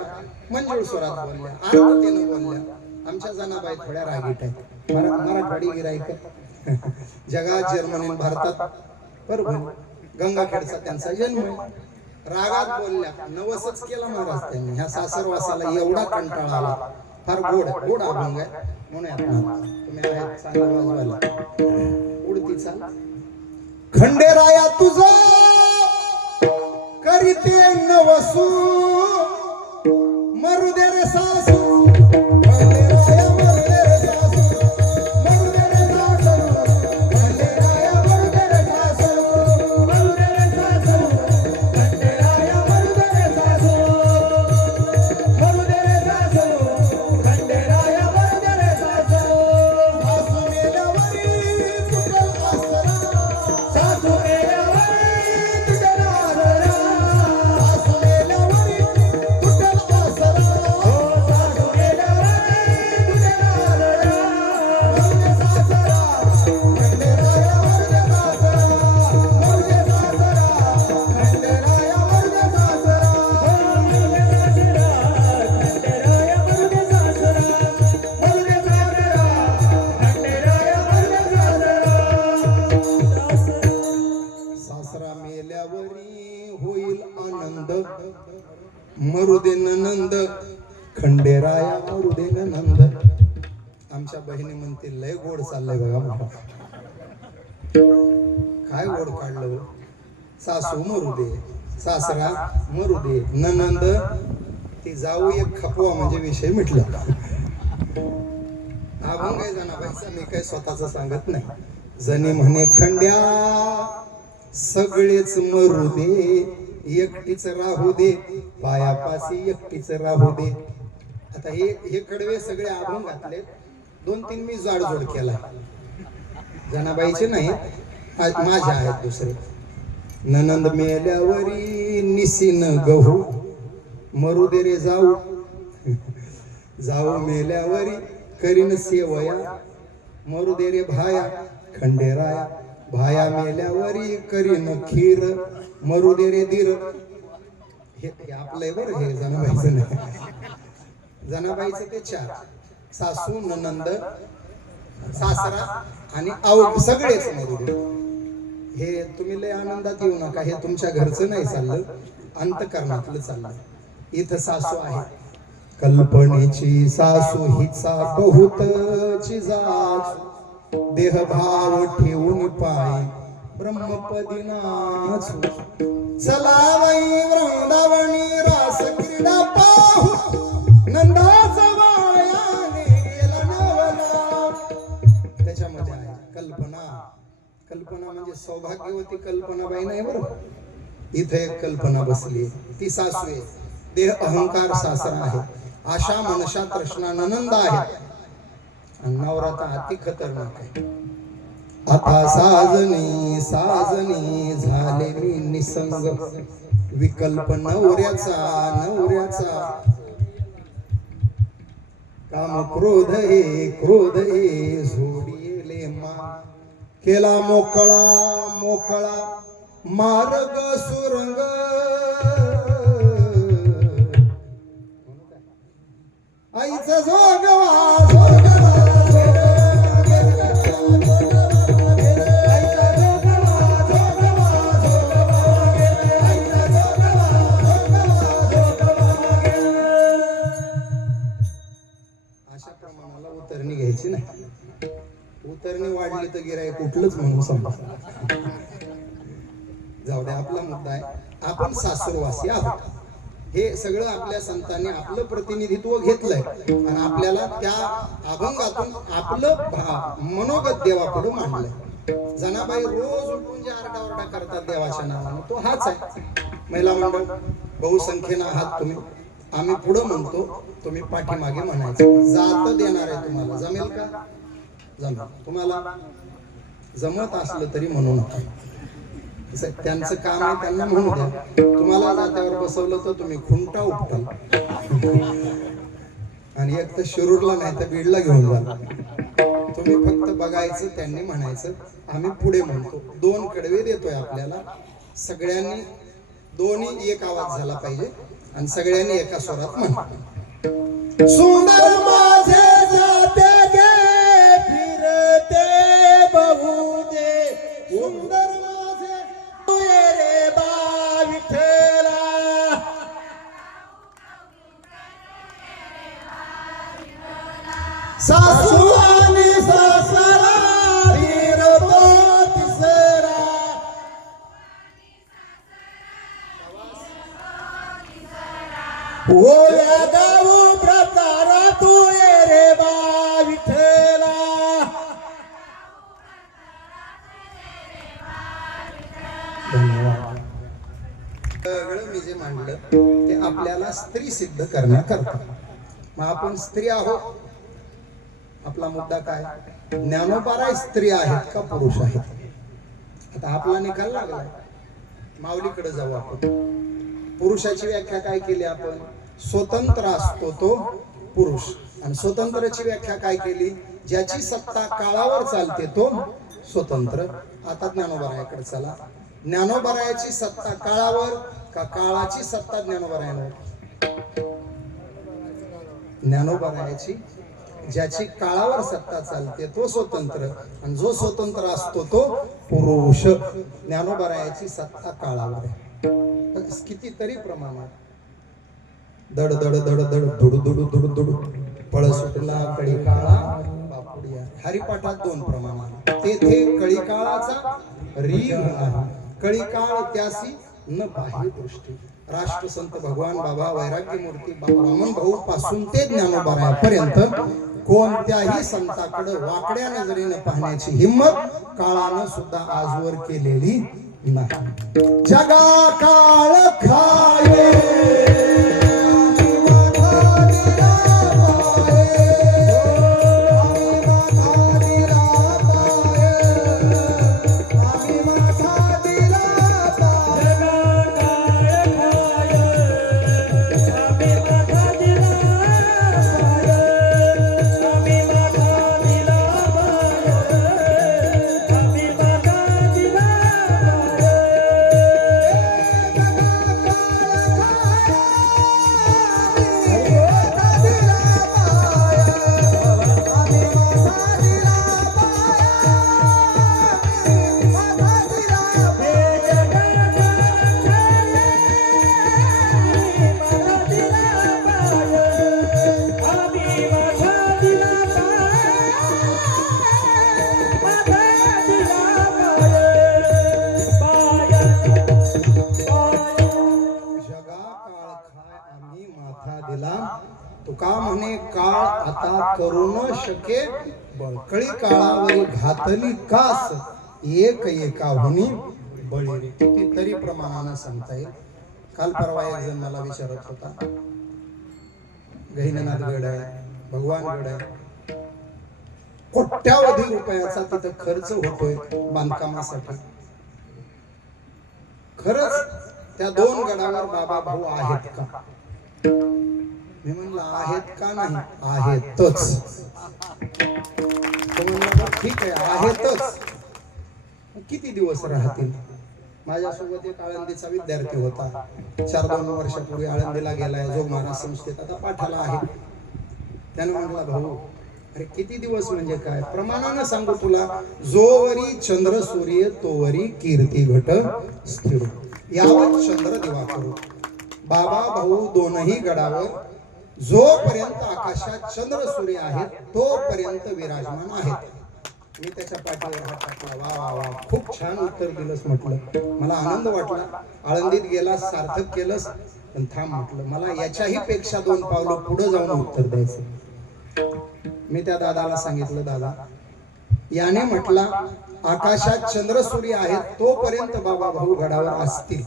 मंजूळ स्वरात बोलल्या, आर्ततेनं बोलल्या. आमच्या जनाबाई थोड्या रागीट आहेत. मराठवाडी गिराईक जगात जर्मनी भारतात बरोबर गंगाखेडचा त्यांचा जन्म रागात बोलल्या. नवसच केला महाराज त्यांनी. ह्या सासरवासाला एवढा कंटाळा आला. फार गोड गोड अभंग आहे म्हणून तुम्ही आहेत चांगला वाजवायला उडती चाल. खंडेराया तुझा करीते नवसू मरू दे रे सासू मरुदेन नंद खंडेराया मरुदेन नंद. आमच्या बहिणी म्हणते लय गोड चाललंय बघा मला. काय गोड काढलं. सासू मरू दे सासरा मरू दे ननंद ती जाऊ एक खपवा म्हणजे विषय मिटला. अभंग आहे जनाबाईचा, मी काही स्वतःच सांगत नाही. जणी म्हणे खंड्या सगळेच मरू दे एकटीच राहू दे पायापासी एकटीच राहू दे. आता हे कडवे सगळे अभंग घातले. 2-3 मी जाडजोड केला. जनाबाईचे नाही माझ्या आहेत दुसरे. ननंद मेल्यावरी निसीन गहू मरू दे रे जाऊ जाऊ मेल्यावरी करीन सेवया मरू दे रे भाया खंडेराया भाया मेल्यावरी करीन खीर मरू दे रे धीर. हे आपलंय बरं, हे जनाबाईचं नाही. जनाबाईचं ते 4 सासू ननंद सासरा आणि आऊ सगळेच मरू दे. हे तुम्ही लय आनंदात येऊ नका, हे तुमच्या घरचं नाही चाललं, अंतकरणातलं चाललं. इथं सासू आहे, कल्पनेची सासू हिचा बहुतची जाच, देहभाव ठेवून पाय ब्रह्मपदी नाचू. चला बाई वृंदावनी रास क्रीडा पाहू, नंदाचा वायाने गेला नवला. त्याच्यामध्ये आहे कल्पना. कल्पना म्हणजे सौभाग्यवती कल्पनाबाई नाही बरं. इथे एक कल्पना बसली, ती सासू आहे. देह अहंकार सासरा आहे, आशा मनशा तृष्णा ननंद आहे, आणि नवरा तर अति खतरनाक आहे. आता साजनी साजनी झाले मी निसंग, विकल्प नवऱ्याचा नवऱ्याचा. काम क्रोध हे झोडिले मा, केला मोकळा मोकळा मार्ग सुरंग. आईचा जोगवा जोगवा उतरणी घ्यायची नाही. उतरणी वाढली तर गिराय कुठलंच म्हणून समजा. जाऊ द्या, आपला मुद्दा आहे आपण सासुरवासी आहोत. हे सगळं आपल्या संतांनी आपलं प्रतिनिधित्व घेतलंय आणि आपल्याला त्या अभंगातून आपलं मनोगत देवापुढे मांडलंय. जनाबाई रोज उठून जे आरडाओरडा करतात देवाच्या नावानं, तो हाच आहे. महिला मंडळ बहुसंख्येनं आहात तुम्ही, आम्ही पुढं म्हणतो, तुम्ही पाठीमागे म्हणायचं. जात देणार आहे तुम्हाला, जमेल का? जमेल. तुम्हाला जमत असलं तरी म्हणू नका, त्यांचं काम आहे, त्यांना म्हणू द्या. तुम्हाला जात्यावर बसवलं तर तुम्ही खुंटा उपटाल आणि एक तर शिरूरला नाही तर बीडला घेऊन जाल. तुम्ही फक्त बघायचं, त्यांनी म्हणायचं, आम्ही पुढे म्हणतो. 2 कडवे देतोय आपल्याला, सगळ्यांनी दोन्ही एक आवाज झाला पाहिजे आणि सगळ्यांनी एका स्वरात म्हणा. सुंदर माझे जाते गे फिरते बहू दे, सुंदर माझे रे बा विठ्ठला. सासू आणि सासरा फिरतो तिसरा, ओया गाऊ प्रकारा तू रे बा विठ्ठला. धन्यवाद. सगळं मी जे मांडलं ते आपल्याला स्त्री सिद्ध करण्याकरता. मग आपण स्त्री आहोत. आपला मुद्दा काय? ज्ञानोबाराय स्त्री आहेत का पुरुष आहेत? आता आपला निकाल लागलाय, माऊलीकडे जाऊ आपण. पुरुषाची व्याख्या काय केली आपण? स्वतंत्र असतो तो पुरुष. आणि स्वतंत्रची व्याख्या काय केली? ज्याची सत्ता काळावर चालते तो स्वतंत्र. आता ज्ञानोबारायाकडे चला. ज्ञानोबारायाची सत्ता काळावर का काळाची सत्ता ज्ञानोबारायावर? ज्ञानोबारायाची. ज्याची काळावर सत्ता चालते तो स्वतंत्र, आणि जो स्वतंत्र असतो तो पुरुष. ज्ञानोबारायाची सत्ता काळावर आहे. कितीतरी प्रमाणात दड दड दड दड दुडू दुडू दुडू दुडू पळ सुटला कळी काळा बापुडिया. हरिपाठात 2 प्रमाणात. तेथे कळी काळाचा रीग नाही, कळी काळ त्यासी न बाह्य दृष्टी. राष्ट्रसंत भगवान बाबा वैराग्य मूर्ती वामन भाऊ पासून ते ज्ञानोबारायापर्यंत कोणत्याही संताकडे वाकड्या नजरेने पाहण्याची हिम्मत काळानं सुद्धा आजवर केलेली नाही. जगा काळ खाये आम्ही माथा दिला तुका म्हणे काळ आता करू न शके बळकळी काळावरी घातली कास एक एकाहुनी बळी रे. कितीतरी प्रमाणानं सांगता येईल. काल परवा एक जण मला विचारत होता, गहिनीनाथ गड आहे, भगवान गड आहे, कोट्यावधी रुपयाचा तिथं खर्च होतोय बांधकामासाठी. खरंच त्या 2 गडावर बाबा भाऊ आहेत का? मी म्हणलं आहेत का? नाही, आहेतच. तो म्हणला ठीक आहे, आहेतच. किती दिवस राहतील? माझ्यासोबत एक आळंदीचा विद्यार्थी होता, 4-2 वर्षापूर्वी आळंदीला गेलाय, जोग महाराज संस्थेत आता पाठाला आहे. त्यानं म्हणला भाऊ अरे किती दिवस म्हणजे काय? प्रमाणानं सांगू तुला, जोवरी चंद्र सूर्य तोवरी कीर्ती घट स्थिर. यावत चंद्र दिवा करू. बाबा भाऊ दोनही गडावर जोपर्यंत आकाशात चंद्र सूर्य आहेत तोपर्यंत विराजमान आहेत. मी त्याच्या पाठीवर हात टाकला. वा वा वा, खूप छान उत्तर दिलंस म्हटलं. मला आनंद वाटला. आळंदीत गेलास, सार्थक केलंस. पण थांब म्हटलं, मला याच्याही पेक्षा 2 पावलं पुढे जाऊन उत्तर द्यायचं. मी त्या दादाला सांगितलं, दादा याने म्हटला आकाशात चंद्र सूर्य आहेत तोपर्यंत बाबा भाऊ गडावर असतील.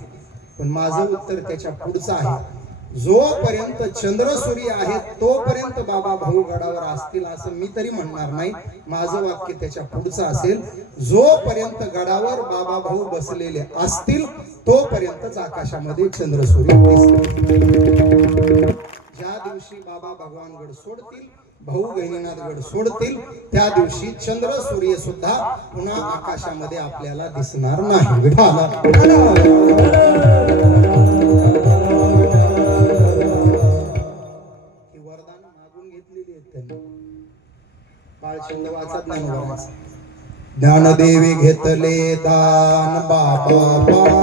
पण माझं उत्तर त्याच्या पुढचं आहे. जोपर्यंत चंद्र सूर्य आहेत तोपर्यंत बाबा भाऊ गडावर असतील असं मी तरी म्हणणार नाही. माझं वाक्य त्याच्या पुढचं असेल. जोपर्यंत गडावर बाबा भाऊ बसलेले असतील तोपर्यंतच आकाशामध्ये चंद्र सूर्य दिसतील. ज्या दिवशी बाबा भगवान गड सोडतील, भाऊ गहिनीनाथ गड सोडतील, त्या दिवशी चंद्र सूर्य सुद्धा पुन्हा आकाशामध्ये आपल्याला दिसणार नाही. विठाला वरदान मागून घेतलेली आहेत त्यांनी. बाळचंद वाचत नाही. ज्ञानदेवी घेतले दान बाबा बाळ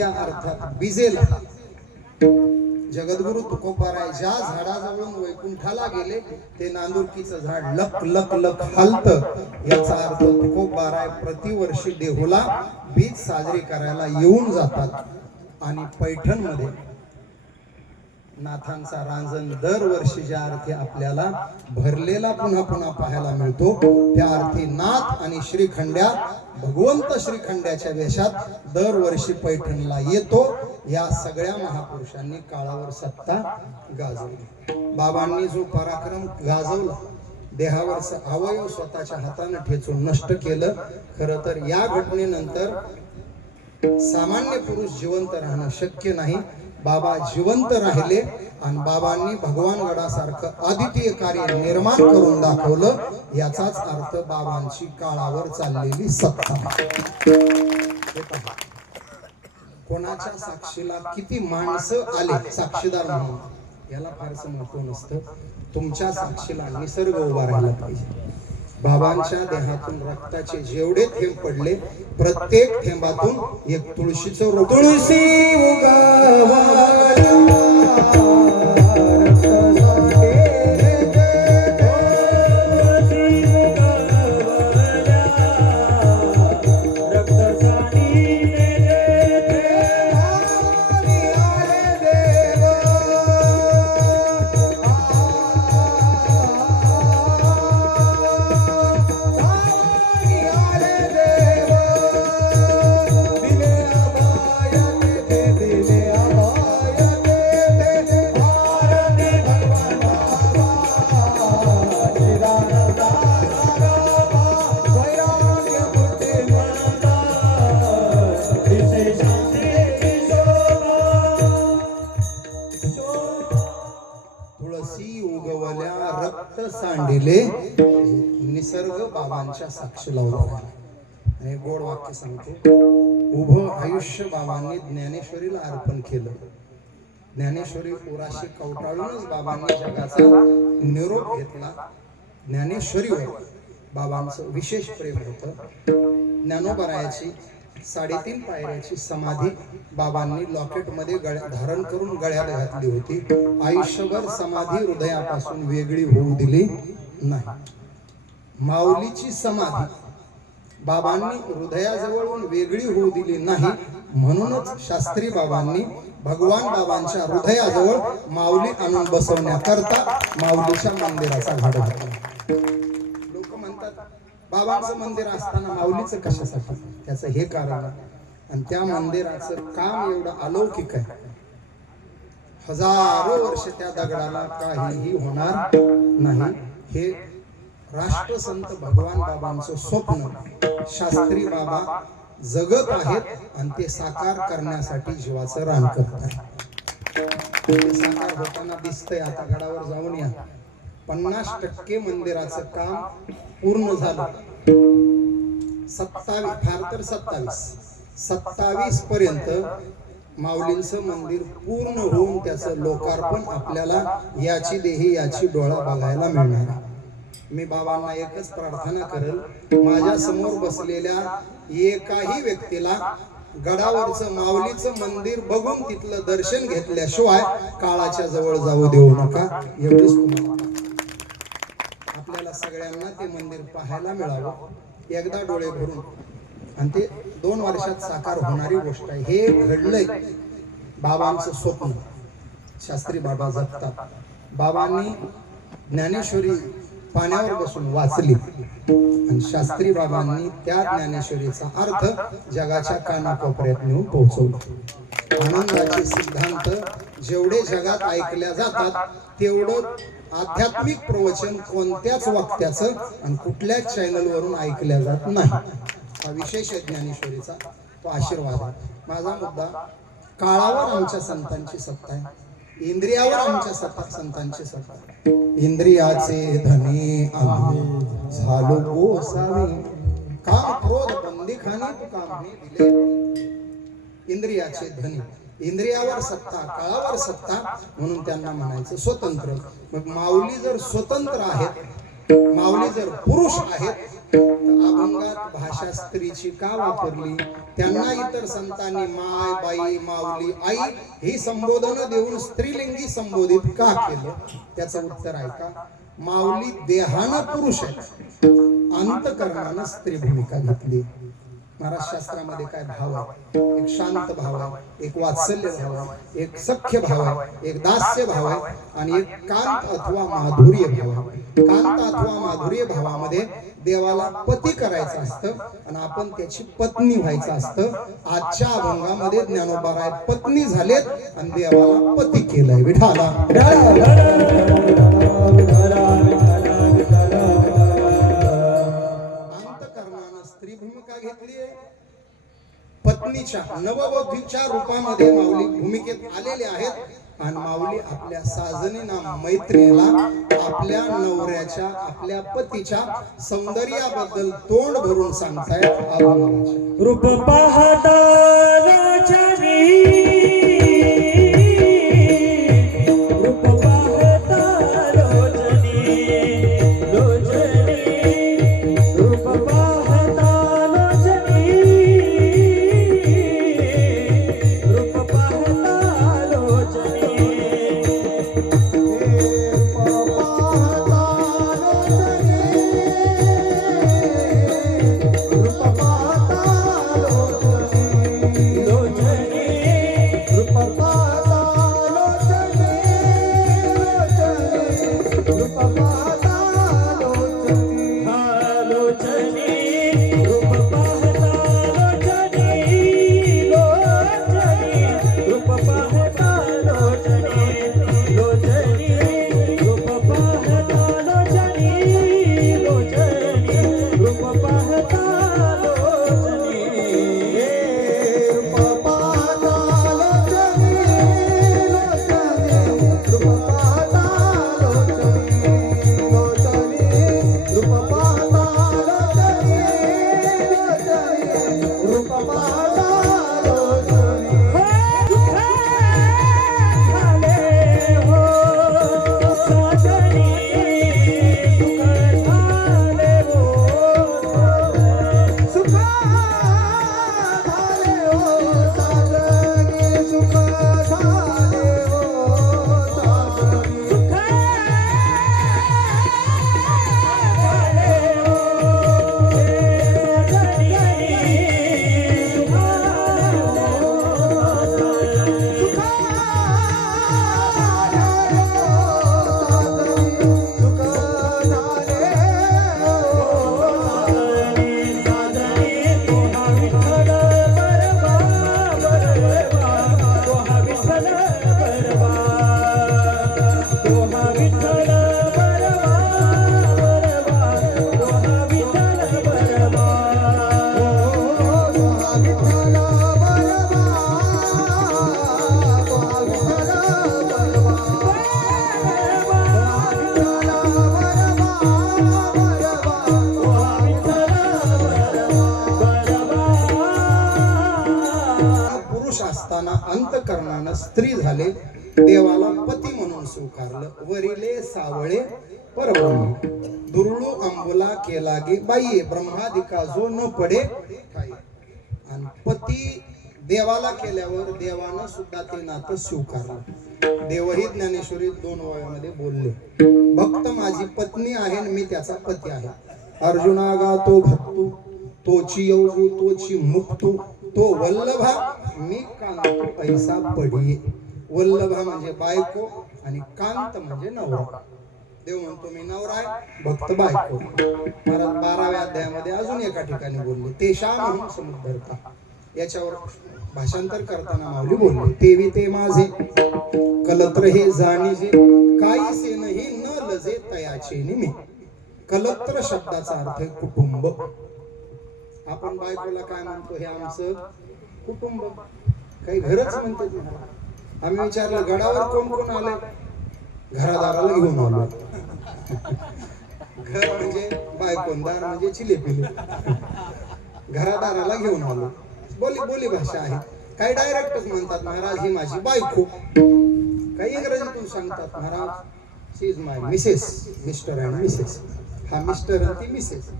अर्थात बिजेला. जगद्गुरु तुकोबाराय ज्या झाडाजवळून वैकुंठाला गेले ते नांदुरकीचं झाड लक लक लक हलत. याचा अर्थ तुकोबाराय प्रतिवर्षी देहुला बीज साजरी करायला येऊन जातात. आणि पैठण मध्ये नाथांचा रांजण दरवर्षी ज्या अर्थी आपल्याला भरलेला पुन्हा पुन्हा पाहायला मिळतो त्या अर्थी नाथ आणि श्रीखंड्या भगवंत श्रीखंड्याच्या वेशात दरवर्षी पैठणला येतो. या सगळ्या महापुरुषांनी काळावर सत्ता गाजवली. बाबांनी जो पराक्रम गाजवला, देहावरचं अवयव स्वतःच्या हाताने ठेचून नष्ट केलं. खरं तर या घटनेनंतर सामान्य पुरुष जिवंत राहणं शक्य नाही. बाबा जिवंत राहिले आणि बाबांनी भगवान गडासारखं अद्वितीय कार्य निर्माण करून दाखवलं. याचाच अर्थ बाबांची काळावर चाललेली सत्ता. कोणाच्या साक्षीला किती माणसं आले साक्षीदार म्हणून याला फारसं महत्व नसतं. तुमच्या साक्षीला निसर्ग उभा राहिला पाहिजे. बाबांच्या देहातून रक्ताचे जेवढे थेंब पडले, प्रत्येक थेंबातून एक तुळशीचं रोप. तुळशी सांडिले निसर्ग बाबांच्या साक्षीला उभा. आणि गोड वाक्य सांगतो, उभं आयुष्य बाबांनी ज्ञानेश्वरीला अर्पण केलं. ज्ञानेश्वरी पोराशी कवटाळूनच बाबांनी जगाचा निरोप घेतला. ज्ञानेश्वरीवर बाबांचं विशेष प्रेम होतं. ज्ञानोबरायाची 3.5 पायऱ्याची समाधी बाबांनी लॉकेटमध्ये धारण करून गळ्यात घातली होती. आयुष्यभर समाधी हृदयापासून वेगळी होऊ दिली नाही. माऊलीची समाधी बाबांनी हृदयाजवळून वेगळी होऊ दिली नाही. म्हणूनच शास्त्री बाबांनी भगवान बाबांच्या हृदयाजवळ माऊली आणून बसवण्याकरता माऊलीच्या मंदिराचा घाट घातला. लोक म्हणतात बाबांचं मंदिर असताना माऊलीचं कशासाठी? त्याचं हे कारण आहे. आणि त्या मंदिराचं काम एवढं अलौकिक आहे. हजारो वर्ष त्या दगडाला काहीही होणार नाही. हे राष्ट्रसंत भगवान बाबांचं स्वप्न शास्त्री बाबा जगत आहेत आणि ते साकार करण्यासाठी जीवाचं रान करत आहेत. साकार होताना दिसतंय. आता गडावर जाऊन या. 50% मंदिराचं काम पूर्ण झालं. 27 फार तर 27 पर्यंत माऊलींचं मंदिर पूर्ण होऊन त्याचं लोकार्पण आपल्याला याची देही याची डोळा बघायला मिळणार. मी बाबांना एकच प्रार्थना करेल, माझ्या समोर बसलेल्या एकाही व्यक्तीला गडावरचं माऊलीचं मंदिर बघून तिथलं दर्शन घेतल्याशिवाय काळाच्या जवळ जाऊ देऊ नका. एवढीच तुम्हाला आपल्याला सगळ्यांना ते मंदिर पाहायला मिळावं एकदा डोळे भरून. आणि ते 2 वर्षात साकार होणारी गोष्ट आहे. हे घडलंय बाबांचं स्वप्न. शास्त्री बाबा जगतात. बाबांनी ज्ञानेश्वरी पाण्यावर बसून वाचली आणि शास्त्री बाबांनी त्या ज्ञानेश्वरीचा अर्थ जगाच्या कानाकोपऱ्यात नेऊन पोहोचवला. आनंदाचे सिद्धांत जेवढे जगात ऐकल्या जातात तेवढं आध्यात्मिक प्रवचन कोणत्याच वक्त्याचं आणि कुठल्याच चॅनलवरून ऐकल्या जात नाही. हा विशेष ज्ञानेश्वरीचा तो आशीर्वाद आहे. माझा मुद्दा, काळावर आमच्या संतांची सत्ता आहे, इंद्रियावर आमच्या संतांची सत्ता आहे. इंद्रियाचे धनी आम्ही झालो गोसावी, काम क्रोध बंदीखानी तू काम दिले. इंद्रियाचे धनी, इंद्रियावर सत्ता, काळावर सत्ता, म्हणून त्यांना म्हणायचं स्वतंत्र. मग माऊली जर स्वतंत्र आहेत, माऊली जर पुरुष आहेत, अभंगात भाषा स्त्रीची का वापरली? त्यांना इतर संतांनी माय, बाई, माऊली, आई ही संबोधन देऊन स्त्रीलिंगी संबोधित का केलं? त्याचं उत्तर आहे का, माऊली देहानं पुरुष आहे, अंतकरणानं स्त्री भूमिका घेतली. महाराज शास्त्रामध्ये काय भाव आहे? एक शांत भाव आहे, एक वात्सल्य भाव आहे, एक सख्य भाव आहे, एक दास्य भाव आहे आणि एक कांत अथवा माधुर्य भाव आहे. कांत अथवा माधुर्य भावामध्ये देवाला पती करायचं असतं आणि आपण त्याची पत्नी व्हायचं असतं. आजच्या अभंगामध्ये ज्ञानोबा पत्नी झालेत आणि देवाला पती केलंय. विठाला अंतःकरणानं स्त्री भूमिका घेतलीये. पत्नीच्या नववधूच्या रूपामध्ये माऊली भूमिकेत आलेले आहेत आणि माऊली आपल्या साजनीना मैत्रिणीला आपल्या नवऱ्याच्या आपल्या पतीच्या सौंदर्याबद्दल तोंड भरून सांगतायत. रूप पाहता लोचनी, रूप पाहता लोचनी, लोचनी, रूप पाहता लोचनी, रूप पाहता लोचनी. अंतःकरणानं स्त्री झाले, देवाला पती म्हणून स्वीकारलं. वरिले सावळे परब्रह्म, दुर्ळू अंबुला केला गे बाई, ब्रह्मादिका जो न पडे ठाई. आणि पती देवाला केल्यावर देवानं सुद्धा ते नातं स्वीकारलं. देवही ज्ञानेश्वरी 2 ओव्यामध्ये बोलले, भक्त माझी पत्नी आहे आणि मी त्याचा पती आहे. अर्जुना गा तो भक्तू, तोची योगू तोची मुक्तू, तो वल्लभा मी कांत ऐसा पडिये. वल्लभा म्हणजे बायको आणि कांत म्हणजे नवरा. देव म्हणतो मी नवरा आहे, भक्त बायको. महाराज 12व्या अध्यायामध्ये अजून एका ठिकाणी बोलले, ते श्याम समुद्रता. याच्यावर भाषांतर करताना माऊली बोलले, तेवी ते माझे कलत्र हे जाणीजे, काही से नाही न लजे तयाचे निमी. कलत्र शब्दाचा अर्थ आहे कुटुंब. आपण बायकोला काय म्हणतो? हे आमचं कुटुंब. काही घरच म्हणतात. आम्ही विचारलं गडावर कोण कोण आले? घरादाराला घेऊन आलो. घर म्हणजे बायकोनदार म्हणजे चिलेपिले. घरादाराला घेऊन आलो. बोली भाषा आहे. काही डायरेक्टच म्हणतात महाराज ही माझी बायको. काही इंग्रजीतून सांगतात महाराज she is my Mrs, mister and Mrs. हा मिस्टर आणि ती मिसेस.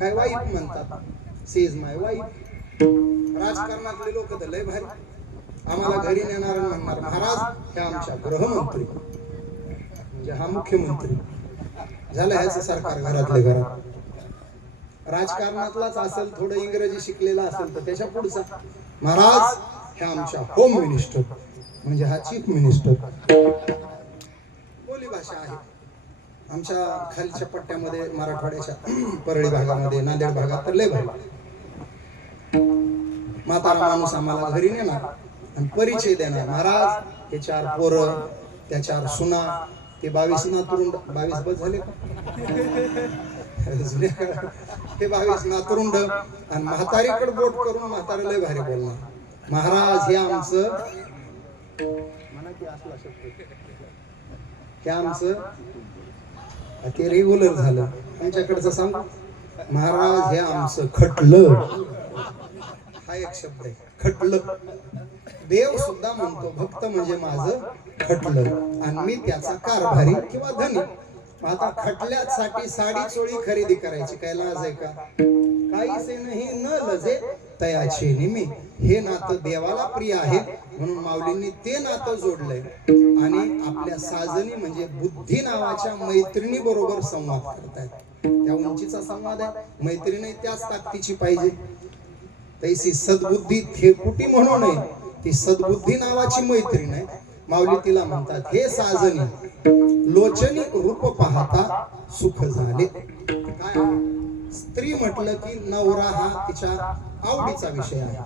काय वाईफ म्हणतात, शी इज माय वाईफ. राजकारणातले लोक तर लय भारी, आम्हाला घरी नेणार म्हणणार महाराज हे आमच्या गृहमंत्री, म्हणजे हा मुख्यमंत्री झाला. ह्याचं सरकार घरातले घरात. राजकारणातलाच असेल, थोडं इंग्रजी शिकलेला असेल तर त्याच्या पुढचा. महाराज हे आमच्या होम मिनिस्टर म्हणजे हा चीफ मिनिस्टर. बोली भाषा आहे आमच्या खालच्या पट्ट्यामध्ये, मराठवाड्याच्या परळी भागामध्ये, नांदेड भागात तर लय भारी. म्हातारा माणूस आम्हाला घरी नेणार आणि परिचय देणार. महाराज हे 4 पोरं, त्या 4 सुना, ते 22 नातरुंड. 22 बस झाले का? हे 22 नातरुंड. आणि म्हातारीकडे बोट करून म्हातारा लय भारी बोलणार. महाराज हे आमचं, हे आमचं, ते रेग्युलर झालं. आमच्याकडचं सांगू, महाराज हे आमचं खटलं. हा एक शब्द आहे, खटलं. देव सुद्धा म्हणतो भक्त म्हणजे माझं खटलं आणि मी त्याचा कारभारी किंवा धनी. आता खटल्यासाठी साडी चोळी खरेदी करायची काय लाज आहे का? काहीच नाही, न लजे तयाचे निमी. हे नातं देवाला प्रिय आहे म्हणून माऊलींनी ते नातं जोडलंय आणि आपल्या साजनी म्हणजे बुद्धी नावाच्या मैत्रिणी बरोबर संवाद करतायत. त्या उंचीचा संवाद आहे. मैत्रिणी त्याच ताकदीची पाहिजे. तैसी सद्बुद्धी थेकुटी म्हणू नये. ती सद्बुद्धी नावाची मैत्रीण आहे. माऊली तिला म्हणतात, हे साजनी लोचनी रूप पाहता सुख झाले. काय स्त्री म्हटलं की नवरा हा तिच्या आवडीचा विषय आहे.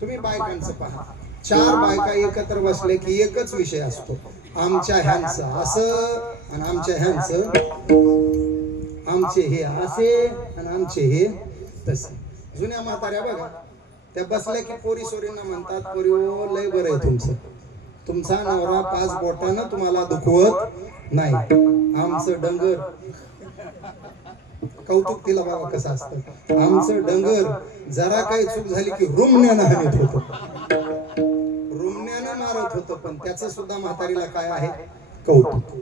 तुम्ही बायकांचं पहा, 4 बायका एकत्र बसले की एकच विषय असतो. आमच्या ह्यांचं असं आणि आमच्या ह्यांचं, आमचे हे असे आणि आमचे हे तसे. जुन्या म्हाताऱ्या बघा, त्या बसल्या की पोरी सोरींना म्हणतात, पोरी ओ लय बरं आहे तुमचं, तुमचा नवरा 5 बोटानं तुम्हाला दुखवत नाही. आमचं डंगर, कौतुक तिला बाबा कसं असतं. आमचं डंगर जरा काही चूक झाली की रुमण्यानं हाणत होतं, रुमण्यानं मारत होतं. पण त्याचं सुद्धा म्हातारीला काय आहे, कौतुक.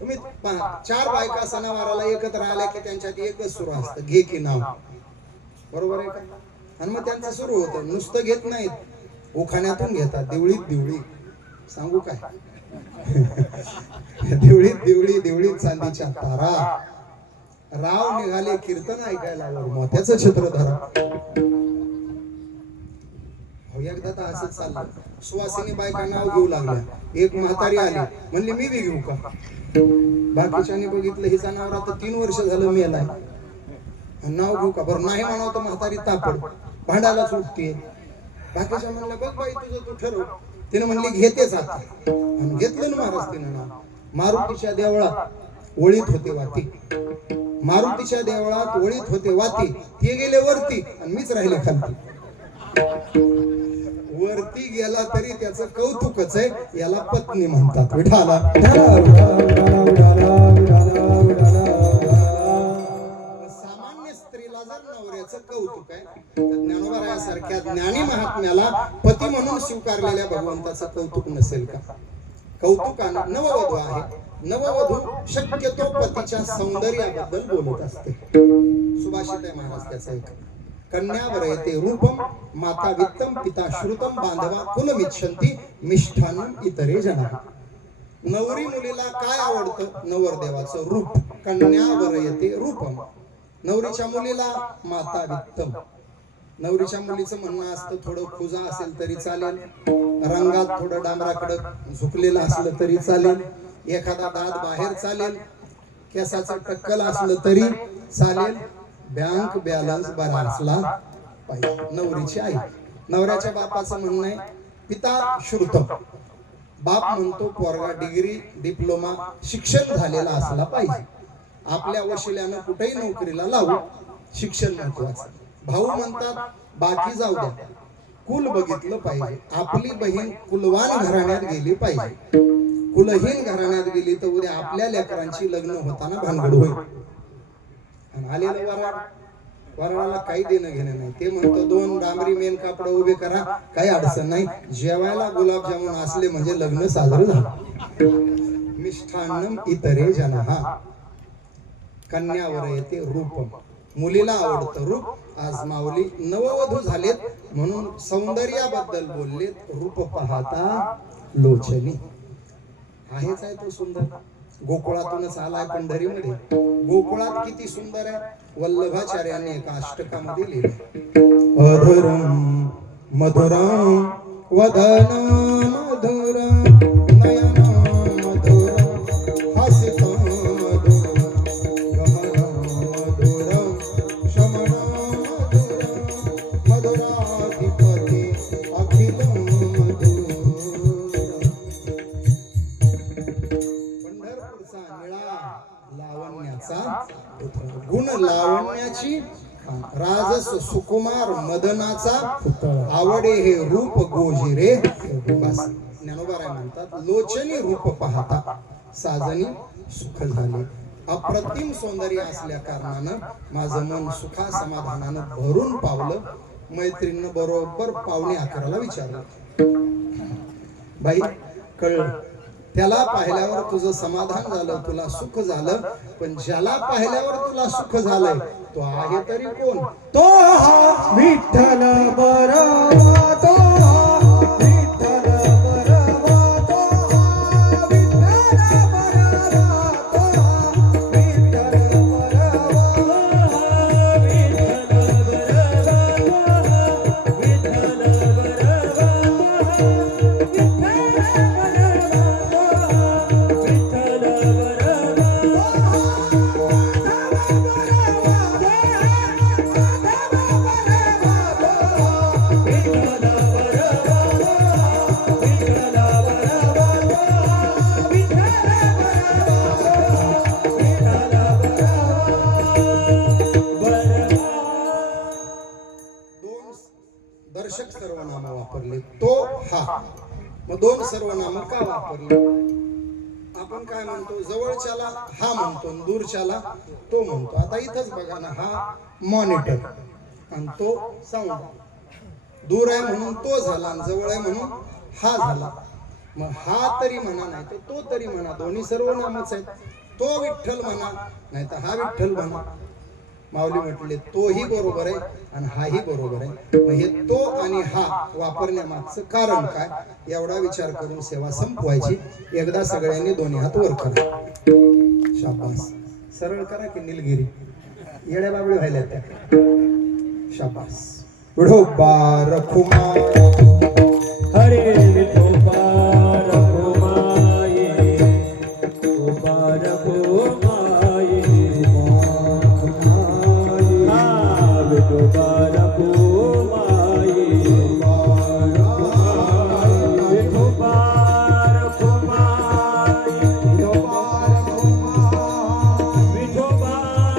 तुम्ही 4 बायका सणावाराला एकत्र आल्या की त्यांच्यात एकच सुरू असतं, घे की नाव. बरोबर आहे का? आणि मग त्यांचं सुरू होतं. नुसतं घेत नाहीत, उखाण्यातून घेतात. दिवळीत दिवळी सांगू काय? दिवळीत दिवळी, दिवळीत चांदीच्या तारा. राव निघाले कीर्तन ऐकायला, मोत्याचं छत्र धरा. एकदा तर असंच चाललं. सुवासिनी बायका नाव घेऊ लागल्या. एक म्हातारी आली, म्हणली मी बी घेऊ का? बाकीच्याने बघितलं, हिचा नवरा तर 3 वर्ष झालं मेलाय, नाव घेऊ का? बरं नाही म्हणावं तर म्हातारी तापड भांडायला सुटते. बाकीच्या म्हणलं, बघ बाई तुझं तू ठरव. तिने म्हणली घेतेच आता. आणि घेतलं ना महाराज तिनं नाव. मारुतीच्या देवळात ओळीत होते वाती, मारुतीच्या देवळात ओळीत होते वाती. ते गेले वरती आणि मीच राहिले खालती. वरती गेला तरी त्याचं कौतुकच आहे. याला पत्नी म्हणतात. विठाला सामान्य स्त्रीला जर नवऱ्याचं कौतुक आहे, तर ज्ञानोबारायासारख्या ज्ञानी महात्म्याला पती म्हणून स्वीकारलेल्या भगवंताचं कौतुक नसेल का? कौतुकानं नववधू आहे. नववधू शक्यतो पतीच्या सौंदर्याबद्दल बोलत असते. सुभाषित आहे महाराज त्याचा एक. कन्यावर येते रूपम माता वित्तम पिता श्रुतम बांधवा कुलमिच्छन्ति मिष्ठान्नम इतरे जना. नवरी मुलीला काय आवडतं? नवरदेवाचं रूप. कन्यावर येते रूपम. नवरीच्या मुलीला माता वित्तम. नवरीच्या मुलीचं म्हणणं असतं थोडं खुजा असेल तरी चालेल, रंगात थोडं डांबराकडे झुकलेलं असलं तरी चालेल, एखादा दात बाहेर चालेल, केसाचं टक्कल असलं तरी चालेल, बँक बॅलन्स बरा असला पाहिजे. नवरीची आई. नवऱ्याच्या बापाचं म्हणणं आहे पिता श्रुतम. बाप म्हणतो पोरगा डिग्री डिप्लोमा शिक्षण झालेला असला पाहिजे. आपल्या वशिल्यानं कुठेही नोकरीला लावू, शिक्षण महत्वाचं. भाऊ म्हणतात बाकी जाऊ द्या, कुल बघितलं पाहिजे. आपली बहीण कुलवान घराण्यात गेली पाहिजे. कुलहीन घराण्यात गेली तर उद्या आपल्या लेकरांची लग्न होताना भानगड होईल. आणि आलेलं वराड, वराडाला काही देणं घेणं नाही. ते म्हणतो 2 डांबरी मेन कापड उभे करा, काही अडचण नाही. जेवायला गुलाबजामुन असले म्हणजे लग्न साजरं झालं. मिष्ठान्नम इतरे जनहा. कन्यावर येते रूपम. मुलीला आवडतं रूप. आज माऊली नववधू झालेत म्हणून सौंदर्याबद्दल बोललेत. रूप पाहता लोचनी. आहेच आहे तो सुंदर. गोकुळातूनच आलाय पंढरीमध्ये. गोकुळात किती सुंदर आहे, वल्लभाचार्यांनी एका अष्टकामध्ये लिहिलं. अधुरम मधुरम वदन मधुरम नयन मधुरम हासित मधुरम गमन मधुरम शमन मधुरम मधुराधिपती अखिल मधुरम. पंढरपूरचा निळा लावण्याचा गुण लावण्याची राजस सुकुमार मदनाचा आवडे हे रूप गोजिरे. बस ज्ञानोबाराय म्हणतात, लोचनी रूप पाहता साजनी सुख झाले. अप्रतिम सौंदर्य असल्या कारणानं माझं मन सुखा समाधानानं भरून पावलं. मैत्रीनं बरोबर 11:15 विचारलं, बाई कळलं, त्याला पाहिल्यावर तुझं समाधान झालं, तुला सुख झालं, पण ज्याला पाहिल्यावर तुला सुख झालंय तो आहे तरी कोण? तो हा विठ्ठल बरवा, तो हा विठ्ठल बरवा, तो हा विठ्ठल बरवा, तो हा विठ्ठल बरवा, तो हा विठ्ठल बरवा, विठ्ठल दर्शक सर्वनाम वापरले, तो हा. मग दोन सर्वनाम का वापरले? आपण काय म्हणतो, जवळच्याला हा म्हणतो, दूरच्याला तो म्हणतो. आता इथंच बघा ना, हा मॉनिटर आणि तो साऊंड. दूर आहे म्हणून तो झाला आणि जवळ आहे म्हणून हा झाला. मग हा तरी म्हणा, नाही तर तो तरी म्हणा, दोन्ही सर्वनामच आहेत. तो विठ्ठल म्हणा, नाही तर हा विठ्ठल म्हणा. माऊली म्हटले तोही बरोबर आहे आणि हाही बरोबर आहे. मग हे तो आणि हा वापरण्यामागचं कारण काय, एवढा विचार करून सेवा संपवायची. एकदा सगळ्यांनी दोन्ही हात वर करा. शाबास. सरळ करा की निलगिरी येड्या बाबळी व्हायला त्या. शाबास. विठोबा रखुमा हरे विठोबा रखुमाई, विठोबा रखुमाई, विठोबा रखुमाई, विठोबा रखुमाई, विठोबा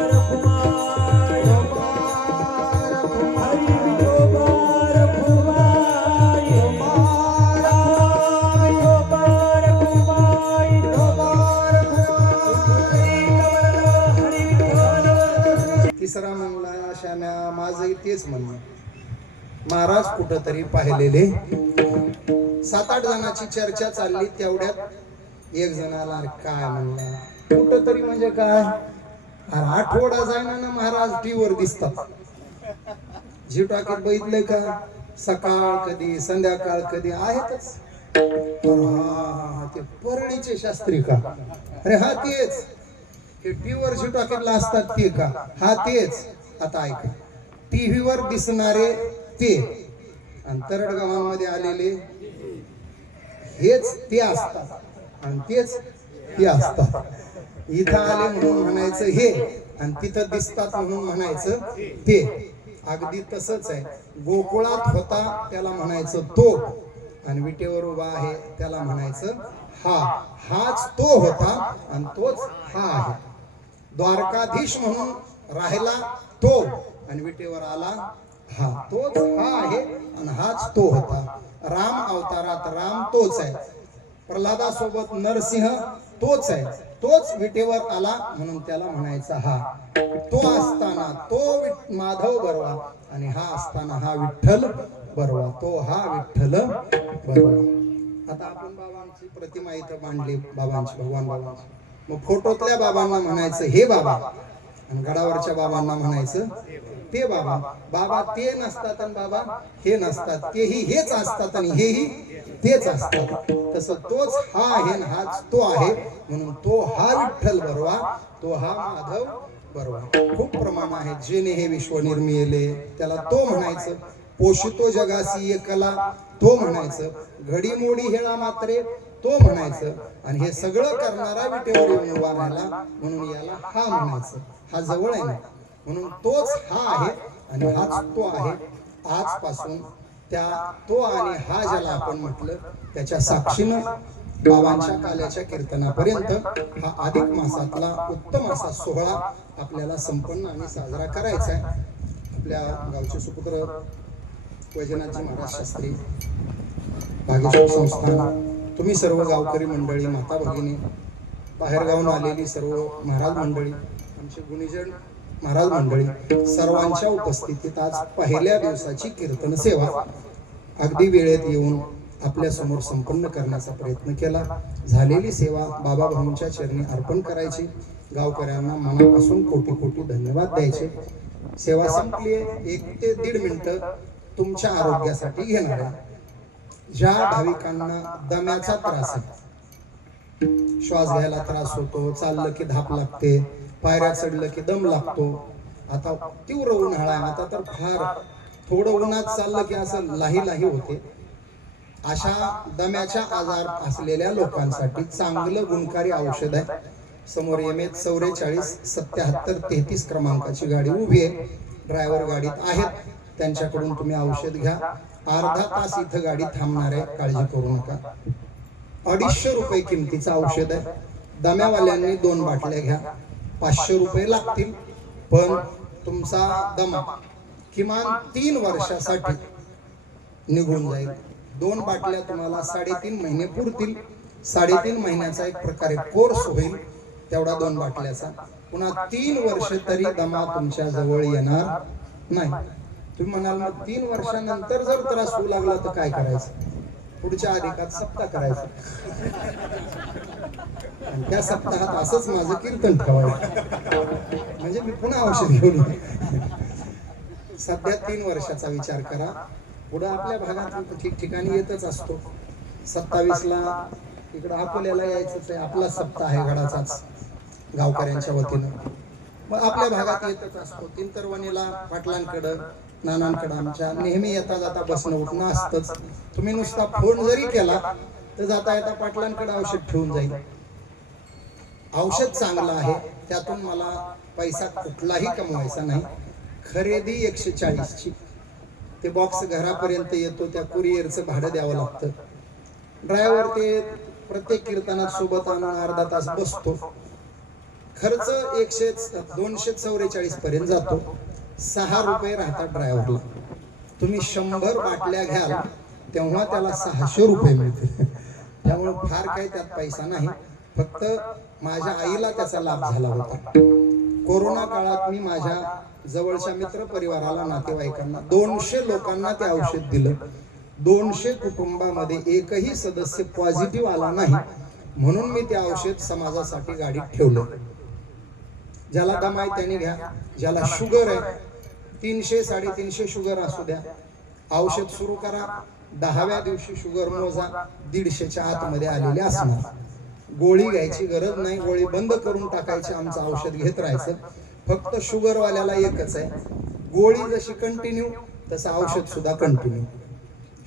रखुमाई, हरी विठोबा रखुमाई, विठोबा रखुमाई, हरी विठ्ठल. तिसरा म्हणला श्याम्या, माझंही तेच म्हणणं. महाराज कुठंतरी पाहिलेले 7-8 जणांची चर्चा चालली, तेवढ्यात एक जणाला "अरे काय म्हणला कुठंतरी म्हणजे काय, अरे आठवडा जायना ना महाराज टीव्हीवर दिसतात. जी टाकीत बघितलंय का, सकाळ कधी संध्याकाळ कधी आहेतच. अरे हा, ते परळीचे शास्त्री का? अरे हा तेच. हे टीव्हीवर जी टाकीतला असतात ते का? हा तेच. आता ऐका, टीव्हीवर दिसणारे ते आणि तरडगावांमध्ये आलेले हेच ते असतात आणि तेच ते असतात. इथं आले म्हणून म्हणायचं हे आणि तिथं दिसतात म्हणून म्हणायचं ते. अगदी तसंच आहे. गोकुळात होता त्याला म्हणायचं तो आणि विटेवर उभा आहे त्याला म्हणायचं हा. हाच तो होता आणि तोच हा आहे. द्वारकाधीश म्हणून राहिला तो आणि विटेवर आला हा. तोच हा आहे आणि हाच तो होता. राम अवतारात राम तोच आहे. प्रल्हादासोबत नरसिंह तोच आहे. तोच विटेवर आला म्हणून त्याला म्हणायचा हा. तो असताना तो माधव बरवा आणि हा असताना हा विठ्ठल बरवा. तो हा विठ्ठल बरवा. आता आपण बाबांची प्रतिमा इथं मांडली, बाबांची, भगवान बाबांची. मग फोटोतल्या बाबांना म्हणायचं हे बाबा आणि गडावरच्या बाबांना म्हणायचं ते बाबा, बाबा ते नसतात आणि बाबा हे नसतात, तेही हेच असतात आणि हेही तेच असतात. तसं तोच हा आहे आणि हाच तो आहे, म्हणून तो हा विठ्ठल बरवा, तो हा माधव बरवा. खूप प्रमाण आहे. जेने हे विश्व निर्मिले त्याला तो म्हणायचं, पोषितो जगासी एकला तो म्हणायचं, घडीमोडी हेळा मात्रे तो म्हणायचं, आणि हे सगळं करणारा विटेवर येऊन उभा राहिला म्हणून याला हा म्हणायचं. हा जवळ आहे ना, म्हणून तोच हा आहे आणि हाच तो आहे. आजपासून त्या तो आणि हा ज्याला आपण म्हटलं त्याच्या साक्षीनं बाबांच्या काल्याच्या कीर्तनापर्यंत हा अधिक मासातला उत्तम असा सोहळा आपल्याला संपन्न आणि साजरा करायचा आहे. आपल्या गावचे सुपुत्र वैजनाथजी महाराज शास्त्री, भागेश्वर संस्थान, तुम्ही सर्व गावकरी मंडळी, माता भगिनी, बाहेरगावून आलेली सर्व महाराज मंडळी, आमचे गुणीजन महाराज मंडळी, सर्वांच्या उपस्थितीत आज पहिल्या दिवसाची कीर्तन सेवा अगदी वेळेत येऊन आपल्या समोर संपन्न करण्याचा प्रयत्न केला. झालेली सेवा बाबा भाऊंच्या चरणी अर्पण करायची. गावकऱ्यांना मनापासून कोटी कोटी धन्यवाद द्यायचे. सेवा संपली. 1 ते 1.5 मिनिटं तुमच्या आरोग्यासाठी घेणार आहे. ज्या भाविकांना दम्याचा त्रास आहे, श्वास घ्यायला त्रास होतो, चाललं की धाप लागते, पायऱ्या चढलं की दम लागतो, आता तीव्र उन्हाळा आहे, आता तर फार थोडं उन्हात चाललं की असं लाही लाही होते, अशा दम्याच्या आजार असलेल्या लोकांसाठी चांगलं गुणकारी औषध आहे. समोर MH 44 77 33 क्रमांकाची गाडी उभी आहे. ड्रायव्हर गाडीत आहेत, त्यांच्याकडून तुम्ही औषध घ्या. अर्धा तास इथं गाडी थांबणार आहे, काळजी करू नका. 250 रुपये किमतीचं औषध आहे. दम्यावाल्यांनी 2 बाटल्या घ्या, 500 रुपये लागतील, पण तुमचा दमा किमान 3 वर्षासाठी निघून जाईल. 2 बाटल्या तुम्हाला 3.5 महिने पुरतील. 3.5 महिन्याचा एक प्रकारे कोर्स होईल तेवढा 2 बाटल्याचा. पुन्हा 3 वर्ष तरी दमा तुमच्या जवळ येणार नाही. तुम्ही म्हणाल मग 3 वर्षानंतर जर त्रास होऊ लागला तर काय करायचं? पुढच्या अधिकात सप्ताह करायचा, आणि त्या सप्ताहात असंच माझं कीर्तन ठेवायचं, म्हणजे मी पुन्हा औषध घेऊन सध्या 3 वर्षाचा विचार करा. पुढे आपल्या भागात ठिकठिकाणी येतच असतो. 27ला इकडं अकोल्याला यायचंच आहे, आपला सप्ताह आहे गडाचाच गावकऱ्यांच्या वतीनं. मग आपल्या भागात येतच असतो. तीनतरवणीला पाटलांकडं नानांकडं आमच्या नेहमी येता जाता बसणं उठणं असतंच. तुम्ही नुसता फोन जरी केला तर जाता येता पाटलांकडे औषध ठेवून जाईल. औषध चांगलं आहे, त्यातून मला पैसा कुठलाही कमवायचा नाही. खरेदी 140 ची, ते बॉक्स घरापर्यंत येतो, त्या कुरिअरचं भाडं द्यावं लागतं. ड्रायव्हर ते प्रत्येक कीर्तनात सोबत आणून अर्धा तास बसतो. खर्च 244 पर्यंत जातो. 6 रुपये राहतात ड्रायव्हरला. तुम्ही 100 बाटल्या घ्याल तेव्हा त्याला 600 रुपये मिळतील. त्यामुळे फार काही त्यात पैसा नाही. फक्त माझ्या आईला त्याचा लाभ झाला होता. कोरोना काळात मी माझ्या जवळच्या मित्र परिवाराला, नातेवाईकांना 200 लोकांना ते औषध दिलं. 200 कुटुंबामध्ये एकही सदस्य पॉझिटिव्ह आला नाही, म्हणून मी ते औषध समाजासाठी गाडीत ठेवलं. ज्याला दम आहे त्याने घ्या, ज्याला शुगर आहे 300 350 शुगर असू द्या, औषध सुरू करा. 10व्या दिवशी शुगर मोजा, 150च्या आतमध्ये आलेले असणार. गोळी घ्यायची गरज नाही, गोळी बंद करून टाकायची, आमचं औषध घेत राहायचं. फक्त शुगरवाल्याला एकच आहे, गोळी जशी कंटिन्यू तसं औषध सुद्धा कंटिन्यू.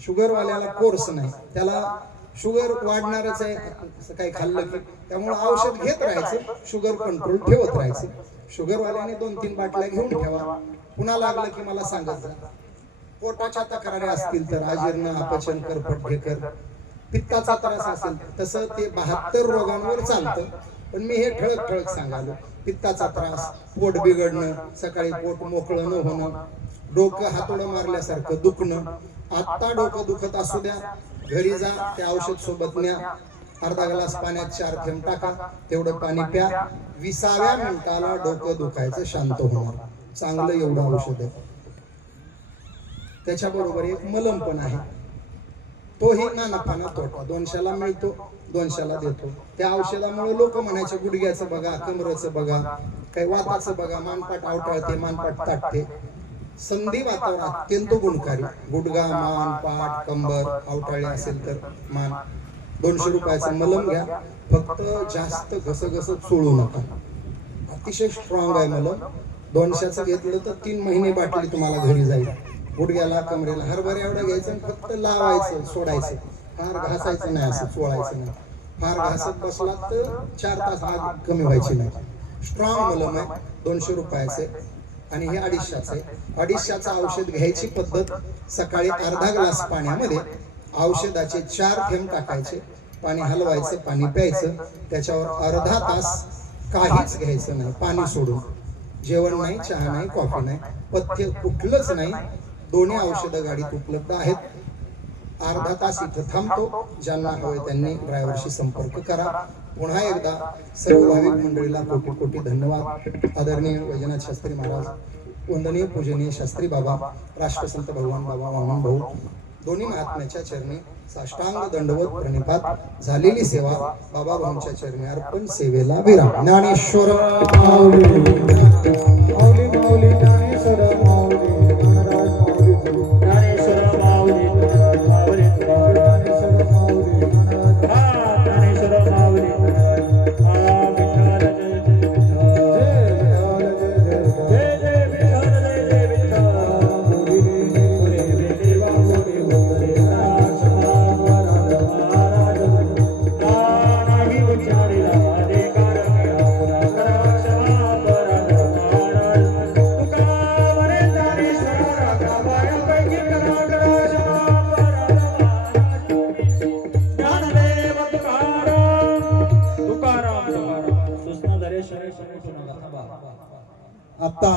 शुगरवाल्याला कोर्स नाही, त्याला शुगर वाढणारच आहे असं काही खाल्लं की, त्यामुळे औषध घेत राहायचं, शुगर कंट्रोल ठेवत राहायचं. शुगरवाल्याने 2-3 बाटल्या घेऊन ठेवा, पुन्हा लागलं की मला सांगत जा. पोटाच्या तक्रारी असतील तर अजीर्ण, अपचन, करपटघेकर, पित्ताचा त्रास असेल तसं ते 72 रोगांवर चालतं. पण मी हे ठळक ठळक सांगालो. पित्ताचा त्रास, पोट बिघडणं, सकाळी पोट मोकळं न होणं, डोकं हातोडं मारल्यासारखं दुखणं. आत्ता डोकं दुखत असू द्या, घरी जा, ते औषध सोबत न्या. अर्धा ग्लास पाण्यात 4 थेंब टाका, तेवढं पाणी प्या. 20व्या मिनिटाला डोकं दुखायचं शांत होणार. चांगलं एवढं औषध आहे. त्याच्याबरोबर एक मलम पण आहे, तोही ना नफा ना तोटा. 200ला मिळतो, 200ला देतो. त्या औषधामुळे लोक म्हणायचे गुडघ्याचं बघा, कमरेचं बघा, काही वाताचं बघा, मानपाट आवटाळते, मानपाट ताटते. संधी वातावरण अत्यंत गुणकारी. गुडगा, मान, पाठ, कंबर, अवटाळे असेल तर मान. 200 रुपयाचं मलम घ्या. फक्त जास्त घसघस चोळू नका. अतिशय स्ट्रॉंग आहे मलम. 200चं घेतलं तर 3 महिने बाटली तुम्हाला घरी जाईल. गुडघ्याला, कमरेला हरभऱ्या एवढं घ्यायचं आणि फक्त लावायचं, सोडायचं. फार घासायचं नाही, असं चोळायचं नाही. फार घासत बसला तर 4 तास आग कमी व्हायची नाही. स्ट्रॉंग मलम आहे. 200 रुपयाचे आणि हे 250चं आहे. 250चं औषध घ्यायची पद्धत, सकाळी अर्धा ग्लास पाण्यामध्ये औषधाचे 4 थेंब टाकायचे, पाणी हलवायचं, पाणी प्यायचं. त्याच्यावर अर्धा तास काहीच घ्यायचं नाही, पाणी सोडून. जेवण नाही, चहा नाही, कॉफी नाही, पथ्य कुठलंच नाही. दोन्ही औषधं गाडीत उपलब्ध आहेत. अर्धा तास इथं थांबतो. ज्यांना हवे त्यांनी ड्रायव्हरशी संपर्क करा. पुन्हा एकदा सर्व भाविक मंडळीला कोटी कोटी धन्यवाद. आदरणीय वैजनाथ शास्त्री महाराज, वंदनीय पूजनीय शास्त्री बाबा, राष्ट्रसंत भगवान बाबा वामन भाऊ, दोन्ही महात्म्याच्या चरणी साष्टांग दंडवत प्रणिपात. झालेली सेवा बाबा भाऊंच्या चरणी अर्पण. सेवेला विराम. ज्ञानेश्वर माऊली माऊली ज्ञानेश्वर माऊली ज्ञानराज माऊली ज्ञानेश्वर माऊली माऊली ज्ञानेश्वर माऊली ज्ञानेश्वर माऊली आता